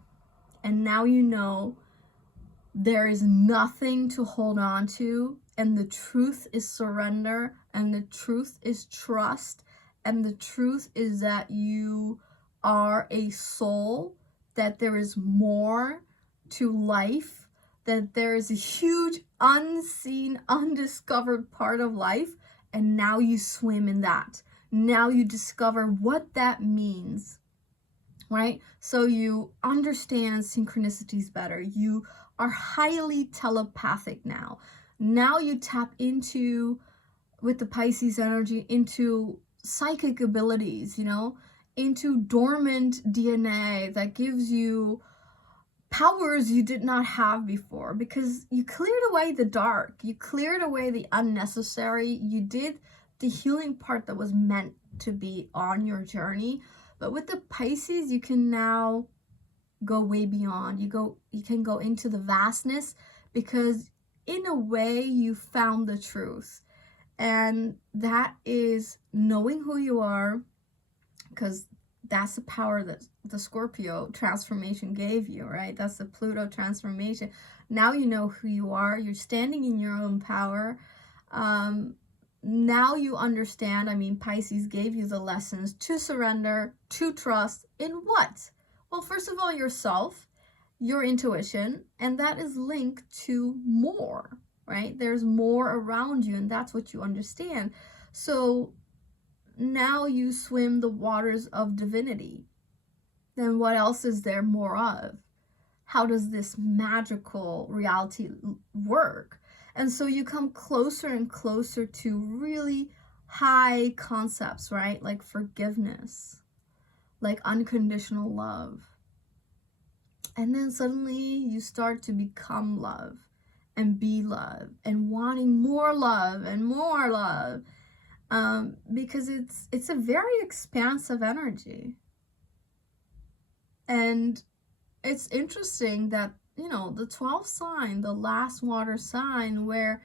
And now you know there is nothing to hold on to, and the truth is surrender, and the truth is trust, and the truth is that you are a soul, that there is more to life, that there is a huge unseen, undiscovered part of life, and now you swim in that. Now you discover what that means, right? So you understand synchronicities better. You are highly telepathic now. Now you tap into, with the Pisces energy, into psychic abilities, into dormant DNA that gives you powers you did not have before, because you cleared away the dark, you cleared away the unnecessary, you did the healing part that was meant to be on your journey. But with the Pisces, you can now go way beyond. You can go into the vastness, because in a way you found the truth. And that is knowing who you are, because that's the power that the Scorpio transformation gave you, right? That's the Pluto transformation. Now you know who you are. You're standing in your own power. Now you understand. Pisces gave you the lessons to surrender, to trust in what? Well, first of all, yourself, your intuition, and that is linked to more, right? There's more around you, and that's what you understand. So now you swim the waters of divinity. Then what else is there more of? How does this magical reality work? And so you come closer and closer to really high concepts, right? Like forgiveness, like unconditional love. And then suddenly you start to become love and be love and wanting more love and more love, because it's a very expansive energy. And it's interesting that, the 12th sign, the last water sign, where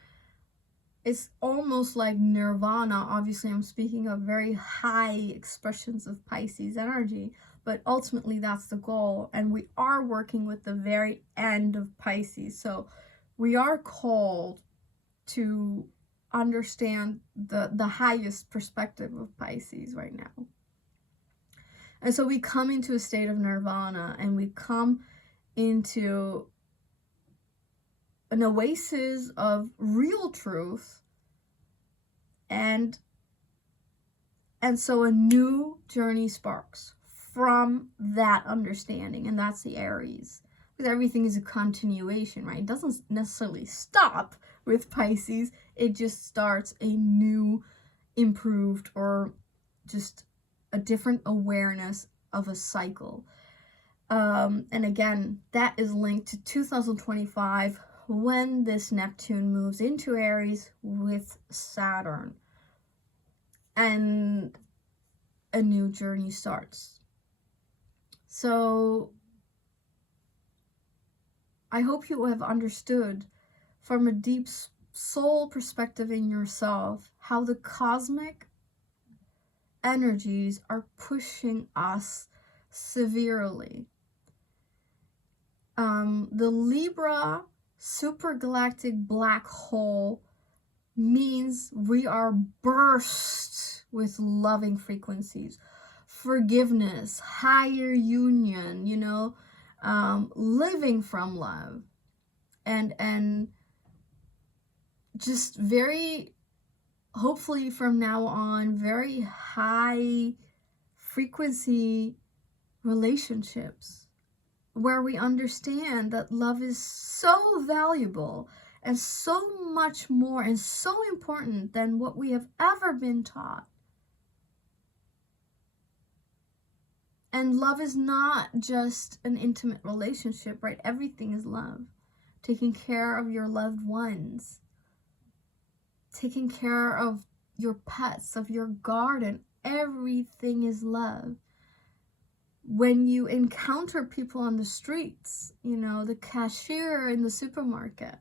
it's almost like nirvana. Obviously, I'm speaking of very high expressions of Pisces energy, but ultimately that's the goal. And we are working with the very end of Pisces. So we are called to understand the highest perspective of Pisces right now. And so we come into a state of nirvana, and we come into an oasis of real truth, and so a new journey sparks from that understanding, and that's the Aries. Because everything is a continuation, right? It doesn't necessarily stop with Pisces, it just starts a new improved or just a different awareness of a cycle. And again, that is linked to 2025 when this Neptune moves into Aries with Saturn and a new journey starts. So I hope you have understood from a deep soul perspective in yourself how the cosmic energies are pushing us severely. The Libra supergalactic black hole means we are burst with loving frequencies, forgiveness, higher union, you know, living from love, and just very, hopefully from now on, very high frequency relationships where we understand that love is so valuable and so much more and so important than what we have ever been taught. And love is not just an intimate relationship, right? Everything is love. Taking care of your loved ones, taking care of your pets, of your garden, everything is love. When you encounter people on the streets, you know, the cashier in the supermarket,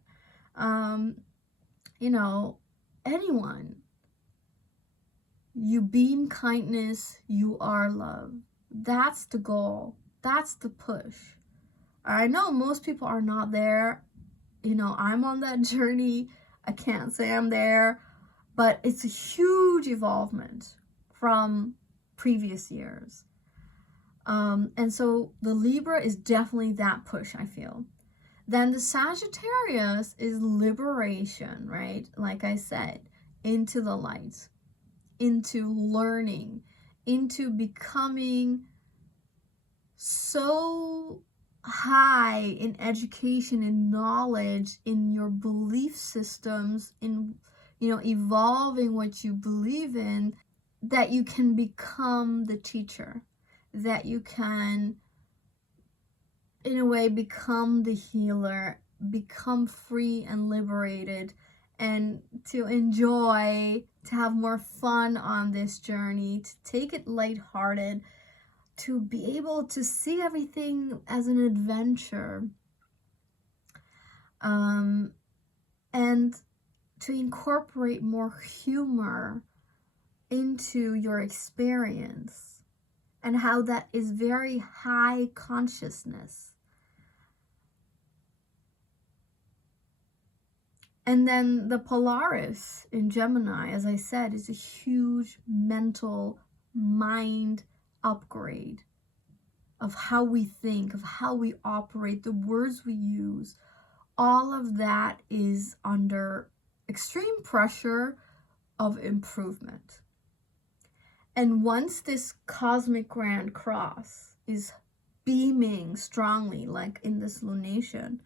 you know, anyone, you beam kindness, you are love. That's the goal. That's the push. I know most people are not there. You know, I'm on that journey. I can't say I'm there, but it's a huge evolvement from previous years. And so the Libra is definitely that push, I feel. Then the Sagittarius is liberation, right? Like I said, into the light, into learning, into becoming so high in education and knowledge, in your belief systems, in, you know, evolving what you believe in, that you can become the teacher, that you can, in a way, become the healer, become free and liberated, and to enjoy, to have more fun on this journey, to take it lighthearted, to be able to see everything as an adventure, and to incorporate more humor into your experience, and how that is very high consciousness. And then the Polaris in Gemini, as I said, is a huge mental mind upgrade of how we think, of how we operate, the words we use. All of that is under extreme pressure of improvement. And once this cosmic grand cross is beaming strongly, like in this lunation,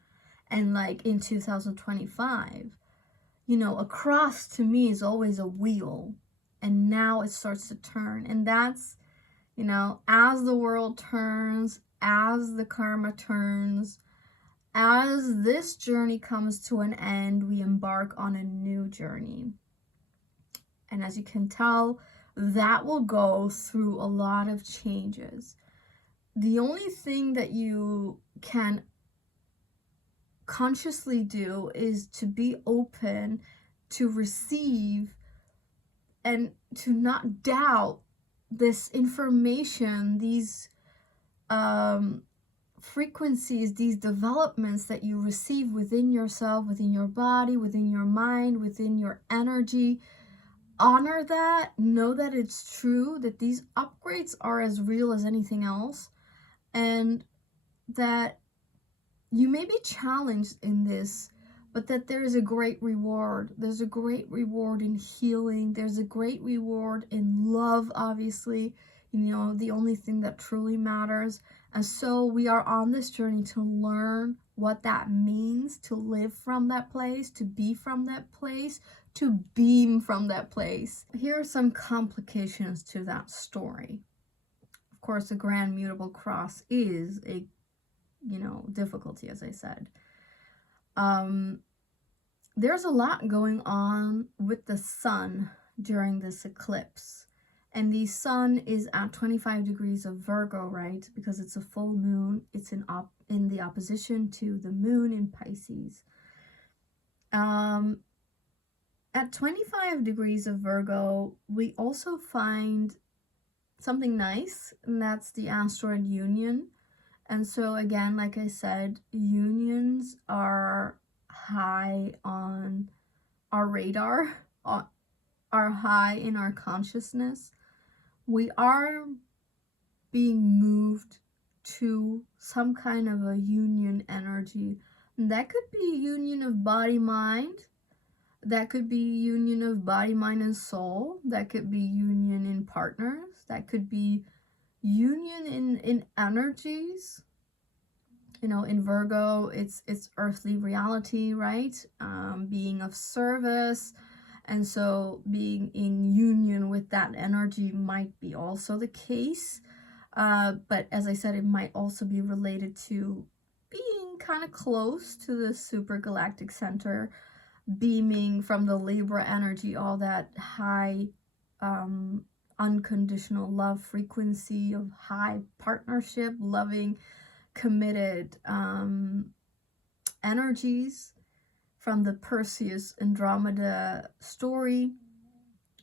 and like in 2025, you know, a cross to me is always a wheel, and now it starts to turn. And that's, you know, as the world turns, as the karma turns, as this journey comes to an end, we embark on a new journey. And as you can tell, that will go through a lot of changes. The only thing that you can consciously do is to be open to receive and to not doubt this information, these frequencies, these developments that you receive within yourself, within your body, within your mind, within your energy. Honor that, know that it's true, that these upgrades are as real as anything else, and that you may be challenged in this, but that there is a great reward. There's a great reward in healing. There's a great reward in love, obviously, you know, the only thing that truly matters. And so we are on this journey to learn what that means, to live from that place, to be from that place, to beam from that place. Here are some complications to that story. Of course, the grand mutable cross is a, difficulty, as I said. There's a lot going on with the sun during this eclipse. And the sun is at 25 degrees of Virgo, right? Because it's a full moon. It's in the opposition to the moon in Pisces. At 25 degrees of Virgo, we also find something nice, and that's the asteroid union. And so again, like I said, unions are high on our radar, are high in our consciousness. We are being moved to some kind of a union energy. And that could be union of body-mind. That could be union of body, mind, and soul. That could be union in partners. That could be union in energies. In Virgo, it's earthly reality, right? Being of service. And so being in union with that energy might be also the case. But as I said, it might also be related to being kind of close to the super galactic center, beaming from the Libra energy, all that high unconditional love frequency of high partnership, loving, committed energies from the Perseus Andromeda story.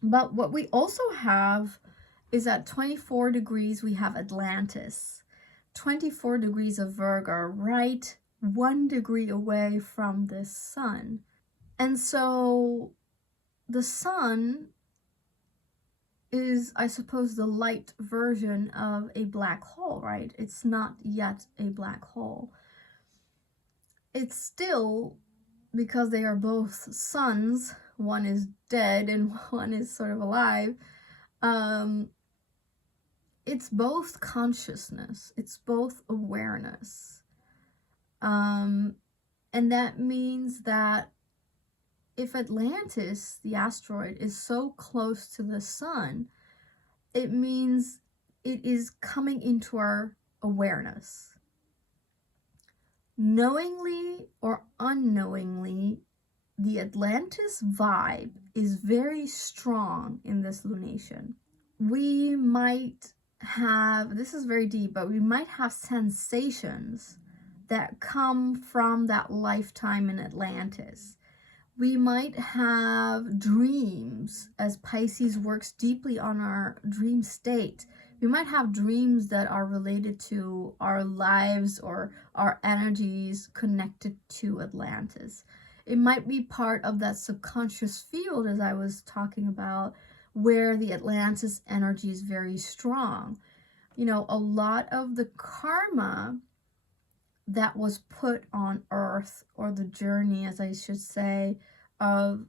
But what we also have is at 24 degrees, we have Atlantis. 24 degrees of Virgo, right 1 degree away from the sun. And so the sun is, I suppose, the light version of a black hole, right? It's not yet a black hole. It's still, because they are both suns, one is dead and one is sort of alive, it's both consciousness, it's both awareness. And that means that if Atlantis, the asteroid, is so close to the sun, it means it is coming into our awareness. Knowingly or unknowingly, the Atlantis vibe is very strong in this lunation. We might have, this is very deep, but we might have sensations that come from that lifetime in Atlantis. We might have dreams, as Pisces works deeply on our dream state. We might have dreams that are related to our lives or our energies connected to Atlantis. It might be part of that subconscious field, as I was talking about, where the Atlantis energy is very strong. A lot of the karma that was put on Earth, or the journey, as I should say, of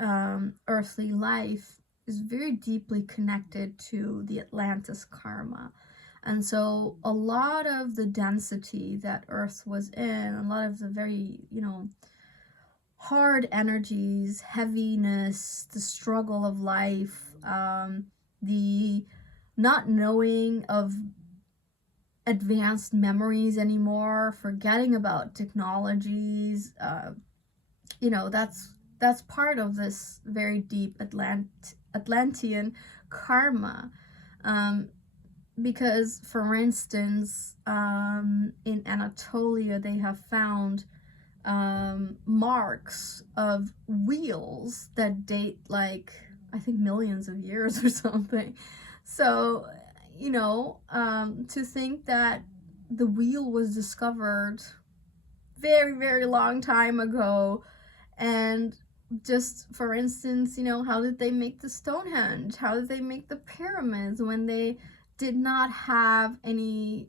earthly life, is very deeply connected to the Atlantis karma. And so a lot of the density that Earth was in, a lot of the very, hard energies, heaviness, the struggle of life, the not knowing of advanced memories anymore, forgetting about technologies, that's part of this very deep Atlantean karma. Because, for instance, in Anatolia, they have found marks of wheels that date, like, I think millions of years or something. So, to think that the wheel was discovered very, very long time ago, and just, for instance, how did they make the Stonehenge? How did they make the pyramids when they did not have any,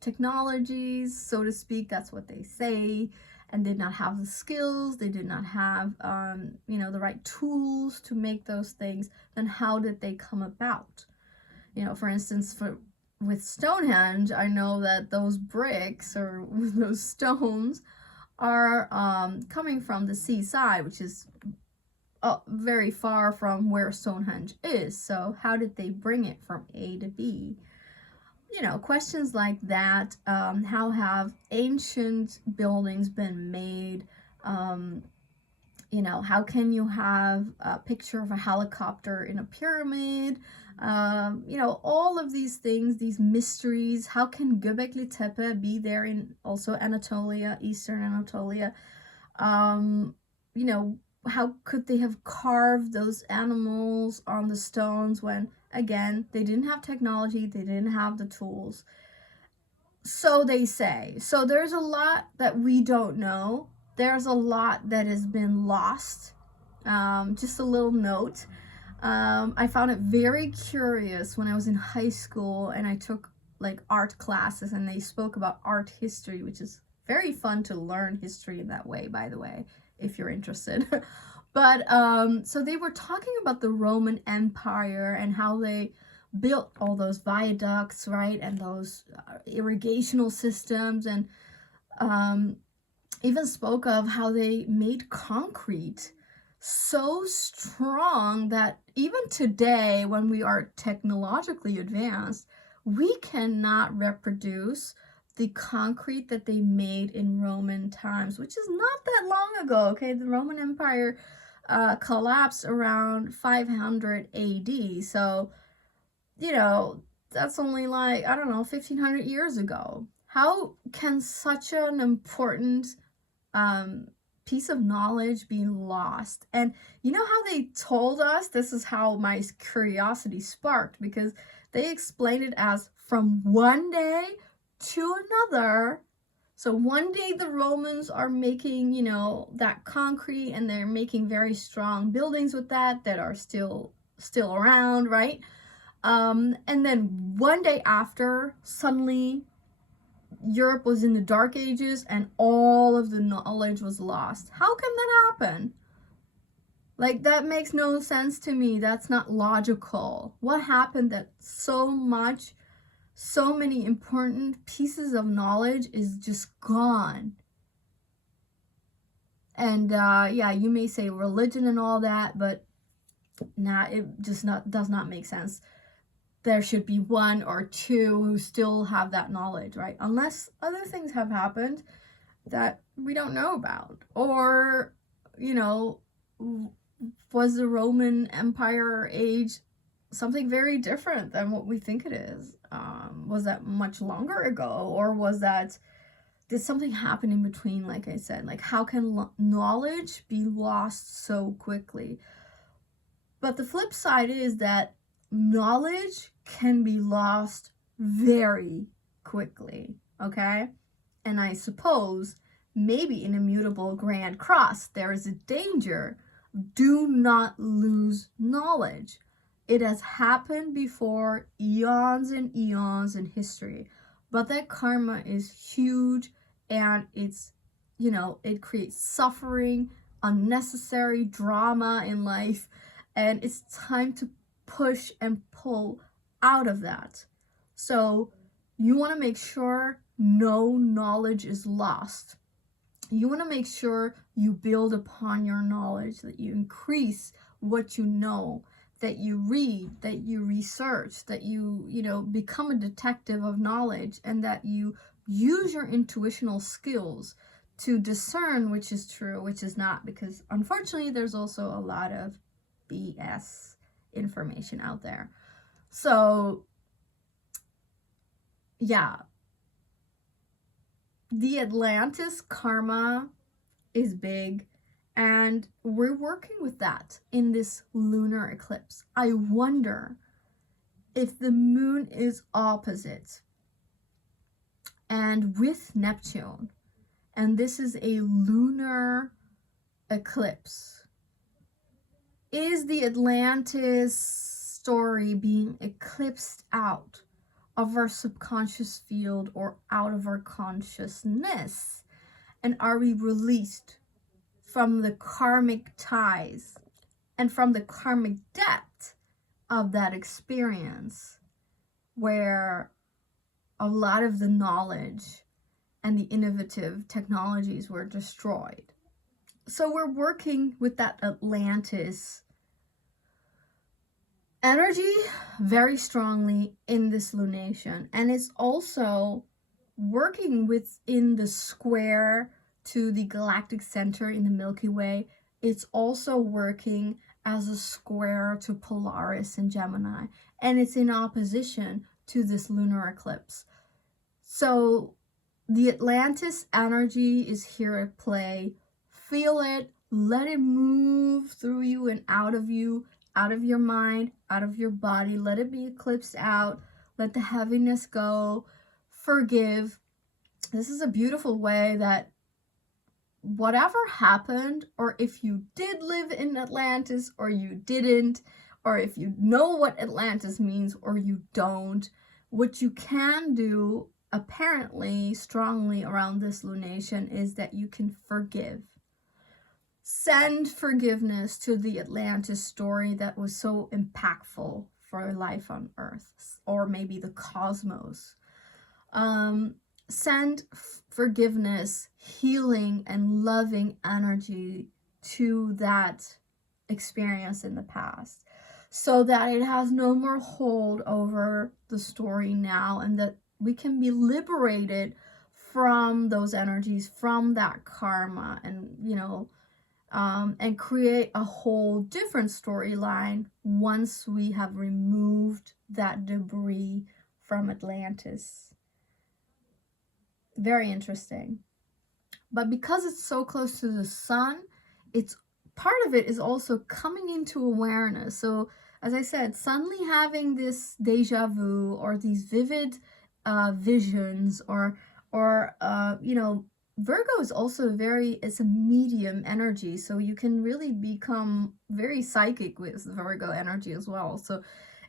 technologies, so to speak? That's what they say. And did not have the skills, they did not have, the right tools to make those things. Then how did they come about? For instance, with Stonehenge, I know that those bricks or those stones are coming from the seaside, which is very far from where Stonehenge is. So how did they bring it from A to B? You know, questions like that. How have ancient buildings been made? You know, how can you have a picture of a helicopter in a pyramid? You know, all of these things, these mysteries. How can Göbekli Tepe be there in also Anatolia, Eastern Anatolia? You know, how could they have carved those animals on the stones when, again, they didn't have technology, they didn't have the tools? So they say. So there's a lot that we don't know. There's a lot that has been lost. Just a little note. I found it very curious when I was in high school and I took like art classes and they spoke about art history, which is very fun to learn history in that way, by the way, if you're interested. But so they were talking about the Roman Empire and how they built all those viaducts, right, and those irrigational systems, and even spoke of how they made concrete so strong that even today, when we are technologically advanced, we cannot reproduce the concrete that they made in Roman times, which is not that long ago, okay? The Roman Empire collapsed around 500 AD, so, you know, that's only like, I don't know, 1500 years ago. How can such an important piece of knowledge be lost? And you know how they told us, this is how my curiosity sparked, because they explained it as from one day to another. So one day the Romans are making, you know, that concrete, and they're making very strong buildings with that are still around, right? And then one day after, suddenly Europe was in the Dark Ages and all of the knowledge was lost. How can that happen? Like, that makes no sense to me. That's not logical. What happened that so many important pieces of knowledge is just gone? And yeah, you may say religion and all that, but nah, it just does not make sense. There should be one or two who still have that knowledge, right? Unless other things have happened that we don't know about. Or, you know, was the Roman Empire age something very different than what we think it is? Was that much longer ago? Or did something happen in between, like I said? Like, how can knowledge be lost so quickly? But the flip side is that knowledge can be lost very quickly, okay? And I suppose maybe in Immutable Grand Cross there is a danger. Do not lose knowledge. It has happened before, eons and eons in history. But that karma is huge, and it's, you know, it creates suffering, unnecessary drama in life, and it's time to push and pull out of that. So you want to make sure no knowledge is lost. You want to make sure you build upon your knowledge, that you increase what you know, that you read, that you research, that you know, become a detective of knowledge, and that you use your intuitional skills to discern which is true, which is not, because unfortunately there's also a lot of BS information out there. So yeah, the Atlantis karma is big, and we're working with that in this lunar eclipse. I wonder if the moon is opposite and with Neptune, and this is a lunar eclipse. Is the Atlantis story being eclipsed out of our subconscious field or out of our consciousness? And are we released from the karmic ties and from the karmic debt of that experience, where a lot of the knowledge and the innovative technologies were destroyed. So we're working with that Atlantis energy very strongly in this lunation, and it's also working within the square to the galactic center in the Milky Way. It's also working as a square to Polaris in Gemini, and it's in opposition to this lunar eclipse. So the Atlantis energy is here at play. Feel it, let it move through you and out of you, out of your mind, out of your body. Let it be eclipsed out. Let the heaviness go. Forgive. This is a beautiful way that whatever happened, or if you did live in Atlantis or you didn't, or if you know what Atlantis means or you don't, what you can do apparently strongly around this lunation is that you can forgive. Send forgiveness to the Atlantis story that was so impactful for life on Earth, or maybe the cosmos. Send forgiveness, healing, and loving energy to that experience in the past, so that it has no more hold over the story now, and that we can be liberated from those energies, from that karma, and and create a whole different storyline once we have removed that debris from Atlantis. Very interesting. But because it's so close to the sun, it's part of it is also coming into awareness. So as I said, suddenly having this deja vu or these vivid visions, or Virgo is also it's a medium energy, so you can really become very psychic with Virgo energy as well. So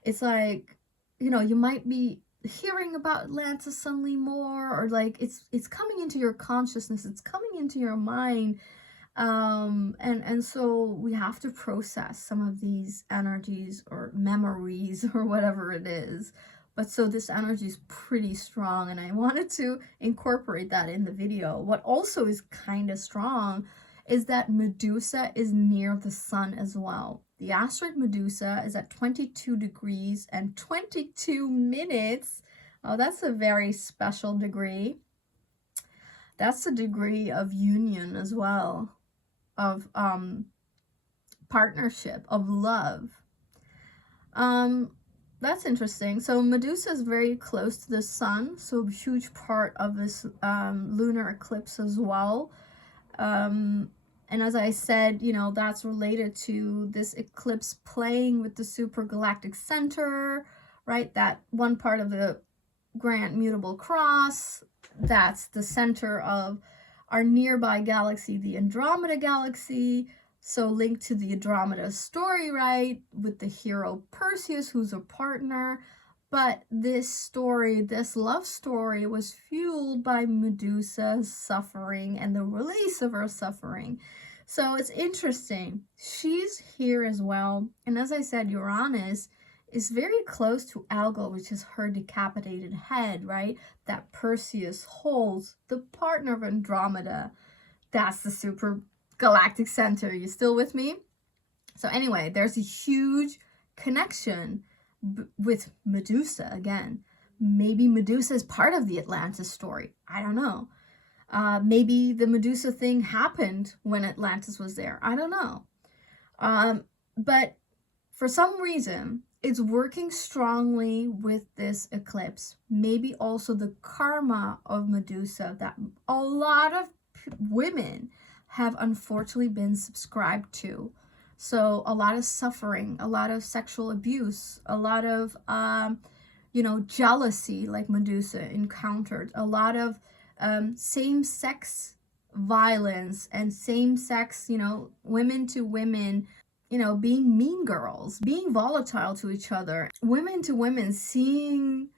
it's like, you might be hearing about Atlantis suddenly more, or like it's coming into your consciousness, it's coming into your mind, and so we have to process some of these energies or memories or whatever it is. But so this energy is pretty strong, and I wanted to incorporate that in the video. What also is kind of strong is that Medusa is near the sun as well. The asteroid Medusa is at 22 degrees and 22 minutes. Oh, that's a very special degree. That's a degree of union as well, of partnership, of love. That's interesting. So Medusa is very close to the sun, so a huge part of this lunar eclipse as well. And as I said, that's related to this eclipse playing with the supergalactic center, right? That one part of the Grand Mutable Cross, that's the center of our nearby galaxy, the Andromeda Galaxy. So linked to the Andromeda story, right, with the hero Perseus, who's a partner. But this story, this love story, was fueled by Medusa's suffering and the release of her suffering. So it's interesting. She's here as well. And as I said, Uranus is very close to Algol, which is her decapitated head, right, that Perseus holds, the partner of Andromeda. That's the super Galactic Center. You still with me? So anyway, there's a huge connection with Medusa again. Maybe Medusa is part of the Atlantis story. I don't know. Maybe the Medusa thing happened when Atlantis was there. I don't know. But for some reason, it's working strongly with this eclipse. Maybe also the karma of Medusa that a lot of women have unfortunately been subscribed to. So a lot of suffering, a lot of sexual abuse, a lot of jealousy, like Medusa encountered, a lot of same-sex violence and same-sex, women to women, being mean girls, being volatile to each other, women to women seeing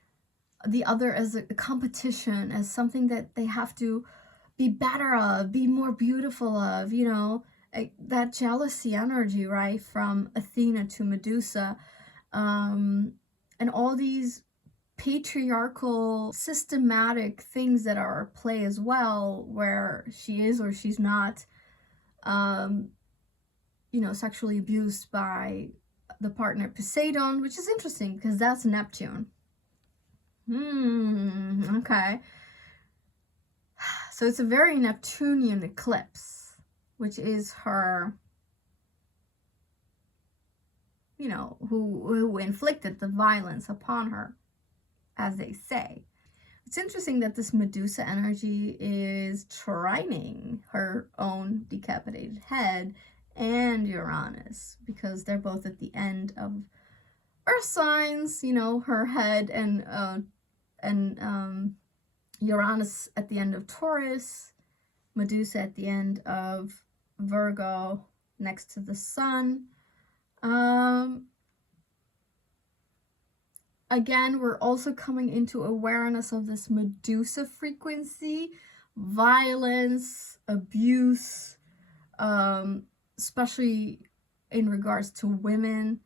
the other as a competition, as something that they have to be better of, be more beautiful of, that jealousy energy, right, from Athena to Medusa, and all these patriarchal, systematic things that are at play as well, where she is or she's not, you know, sexually abused by the partner Poseidon, which is interesting because that's Neptune. Okay. So it's a very Neptunian eclipse, which is her, you know, who inflicted the violence upon her, as they say. It's interesting that this Medusa energy is trining her own decapitated head and Uranus, because they're both at the end of Earth signs, you know, her head and Uranus at the end of Taurus, Medusa at the end of Virgo next to the sun. Again, we're also coming into awareness of this Medusa frequency, violence, abuse, especially in regards to women,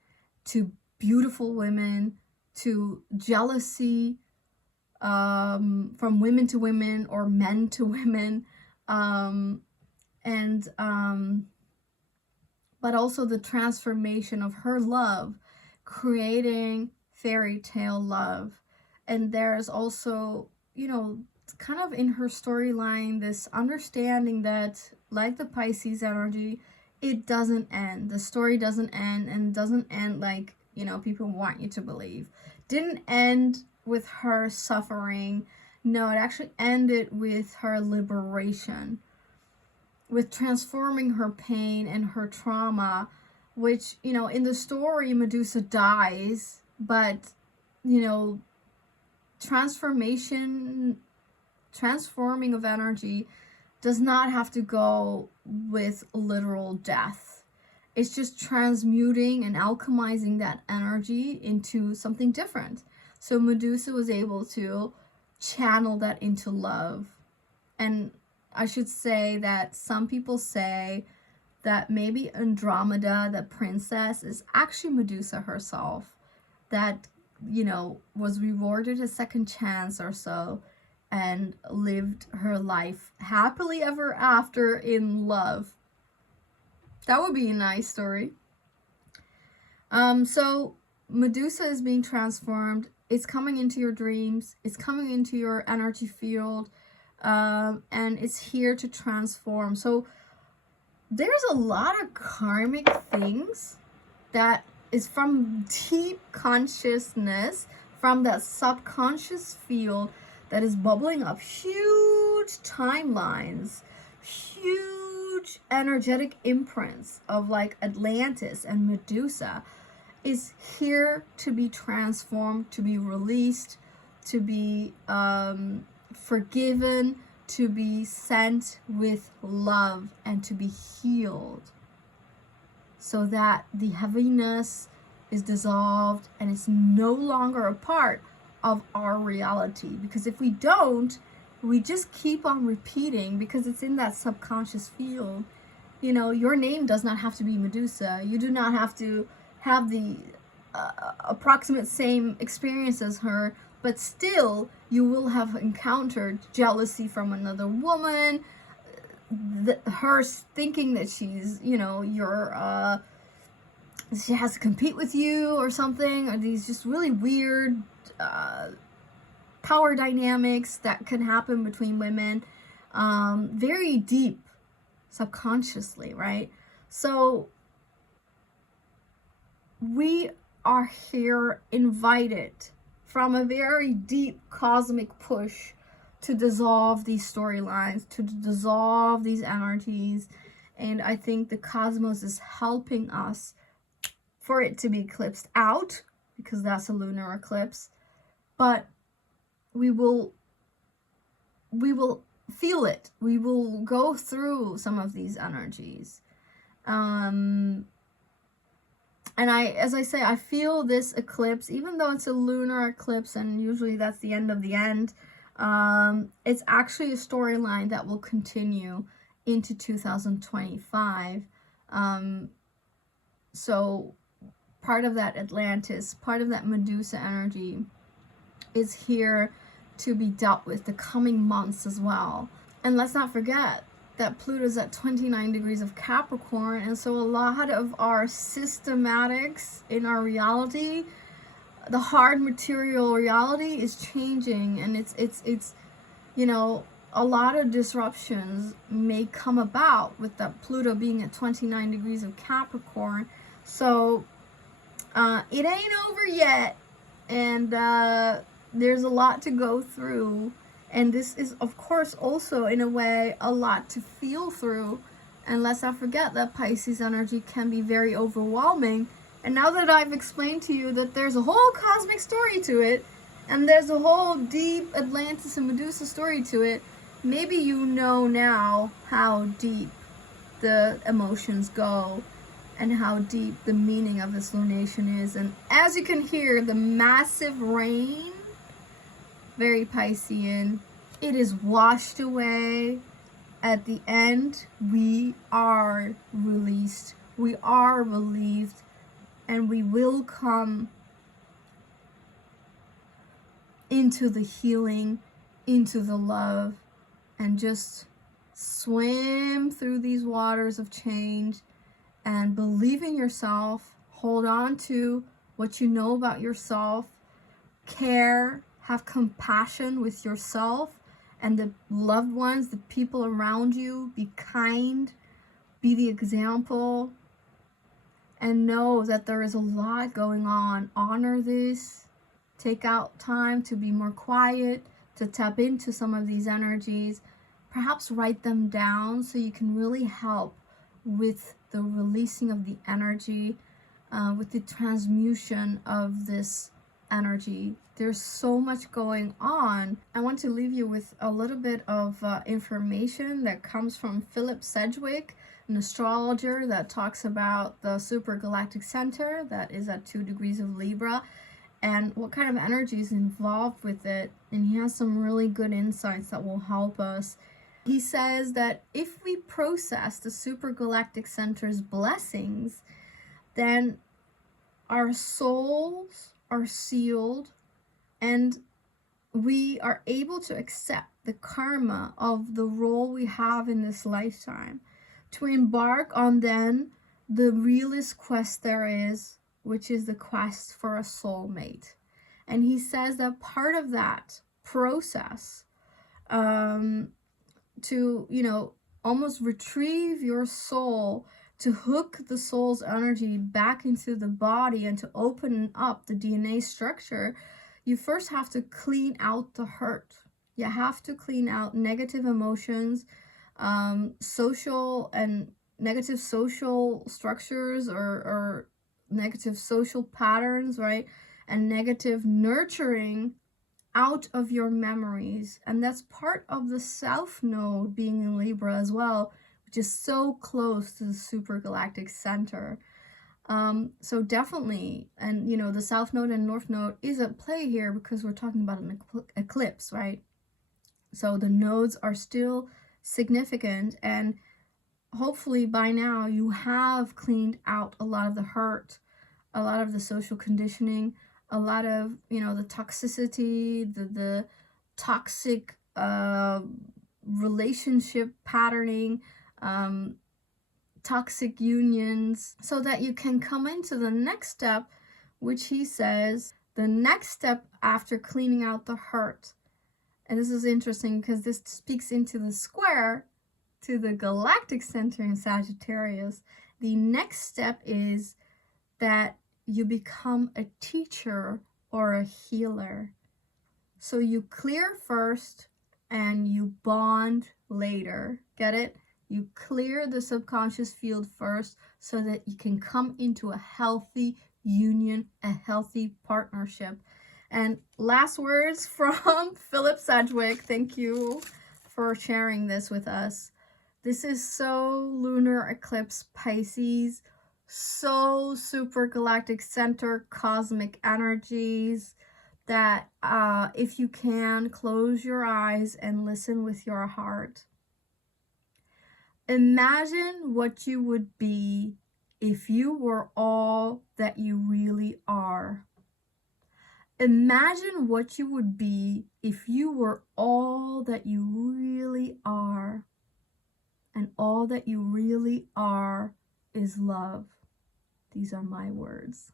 to beautiful women, to jealousy, from women to women or men to women, but also the transformation of her love, creating fairy tale love. And there's also, you know, kind of in her storyline, this understanding that, like the Pisces energy, it doesn't end. The story doesn't end, and doesn't end like, you know, people want you to believe. Didn't end with her suffering. No, it actually ended with her liberation, with transforming her pain and her trauma, which, you know, in the story, Medusa dies, but, you know, transforming of energy does not have to go with literal death. It's just transmuting and alchemizing that energy into something different. So Medusa was able to channel that into love. And I should say that some people say that maybe Andromeda, the princess, is actually Medusa herself, that, you know, was rewarded a second chance or so and lived her life happily ever after in love. That would be a nice story. So Medusa is being transformed. It's coming into your dreams. It's coming into your energy field. And it's here to transform. So there's a lot of karmic things that is from deep consciousness, from that subconscious field that is bubbling up. Huge timelines, huge energetic imprints of like Atlantis and Medusa is here to be transformed, to be released, to be forgiven, to be sent with love, and to be healed, so that the heaviness is dissolved and it's no longer a part of our reality. Because if we don't, we just keep on repeating, because it's in that subconscious field. You know, your name does not have to be Medusa. You do not have to have the approximate same experience as her, but still you will have encountered jealousy from another woman, her thinking that she's, you know, she has to compete with you or something, or these just really weird power dynamics that can happen between women, very deep subconsciously, right? So we are here invited from a very deep cosmic push to dissolve these storylines, to dissolve these energies. And I think the cosmos is helping us for it to be eclipsed out, because that's a lunar eclipse. But we will feel it. We will go through some of these energies. And as I say, I feel this eclipse, even though it's a lunar eclipse and usually that's the end of the end, it's actually a storyline that will continue into 2025. So part of that Atlantis, part of that Medusa energy is here to be dealt with the coming months as well. And let's not forget that Pluto's at 29 degrees of Capricorn, and so a lot of our systematics in our reality, the hard material reality, is changing, and it's you know, a lot of disruptions may come about with that Pluto being at 29 degrees of Capricorn. So it ain't over yet, and there's a lot to go through, and this is of course also in a way a lot to feel through. And let's not forget that Pisces energy can be very overwhelming. And now that I've explained to you that there's a whole cosmic story to it, and there's a whole deep Atlantis and Medusa story to it, maybe you know now how deep the emotions go and how deep the meaning of this lunation is. And as you can hear, the massive rain, very Piscean, it is washed away. At the end, we are released, we are relieved, and we will come into the healing, into the love, and just swim through these waters of change and believe in yourself. Hold on to what you know about yourself. Care, have compassion with yourself and the loved ones, the people around you. Be kind, be the example, and know that there is a lot going on. Honor this. Take out time to be more quiet, to tap into some of these energies. Perhaps write them down so you can really help with the releasing of the energy, with the transmutation of this energy. There's so much going on. I want to leave you with a little bit of information that comes from Philip Sedgwick, an astrologer that talks about the super Galactic Center that is at 2 degrees of Libra, and what kind of energy is involved with it. And he has some really good insights that will help us. He says that if we process the super Galactic Center's blessings, then our souls are sealed and we are able to accept the karma of the role we have in this lifetime, to embark on then the realest quest there is, which is the quest for a soulmate. And he says that part of that process, to, almost retrieve your soul, to hook the soul's energy back into the body and to open up the DNA structure, you first have to clean out the hurt. You have to clean out negative emotions, social and negative social structures, or negative social patterns, right? And negative nurturing out of your memories. And that's part of the South Node being in Libra as well, which is so close to the super Galactic Center. So definitely, and the South Node and North Node is at play here because we're talking about an eclipse, right? So the nodes are still significant, and hopefully by now you have cleaned out a lot of the hurt, a lot of the social conditioning, a lot of, the toxicity, the toxic relationship patterning, toxic unions, so that you can come into the next step, which he says, the next step after cleaning out the hurt. And this is interesting because this speaks into the square to the Galactic Center in Sagittarius. The next step is that you become a teacher or a healer. So you clear first and you bond later. Get it? You clear the subconscious field first so that you can come into a healthy union, a healthy partnership. And last words from Philip Sedgwick. Thank you for sharing this with us. This is so Lunar Eclipse Pisces, so super Galactic Center cosmic energies that if you can, close your eyes and listen with your heart. Imagine what you would be if you were all that you really are. Imagine what you would be if you were all that you really are. And all that you really are is love. These are my words.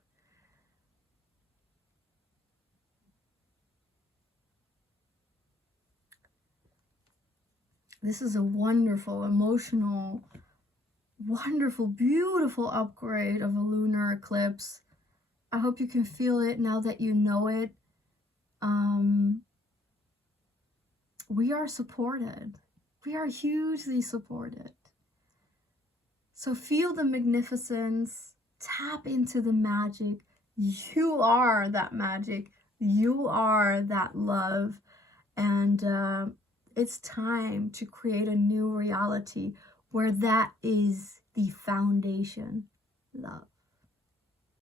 This is a wonderful, emotional, wonderful, beautiful upgrade of a lunar eclipse. I hope you can feel it now that you know it. We are supported. We are hugely supported. So feel the magnificence, tap into the magic. You are that magic. You are that love. And it's time to create a new reality where that is the foundation, love.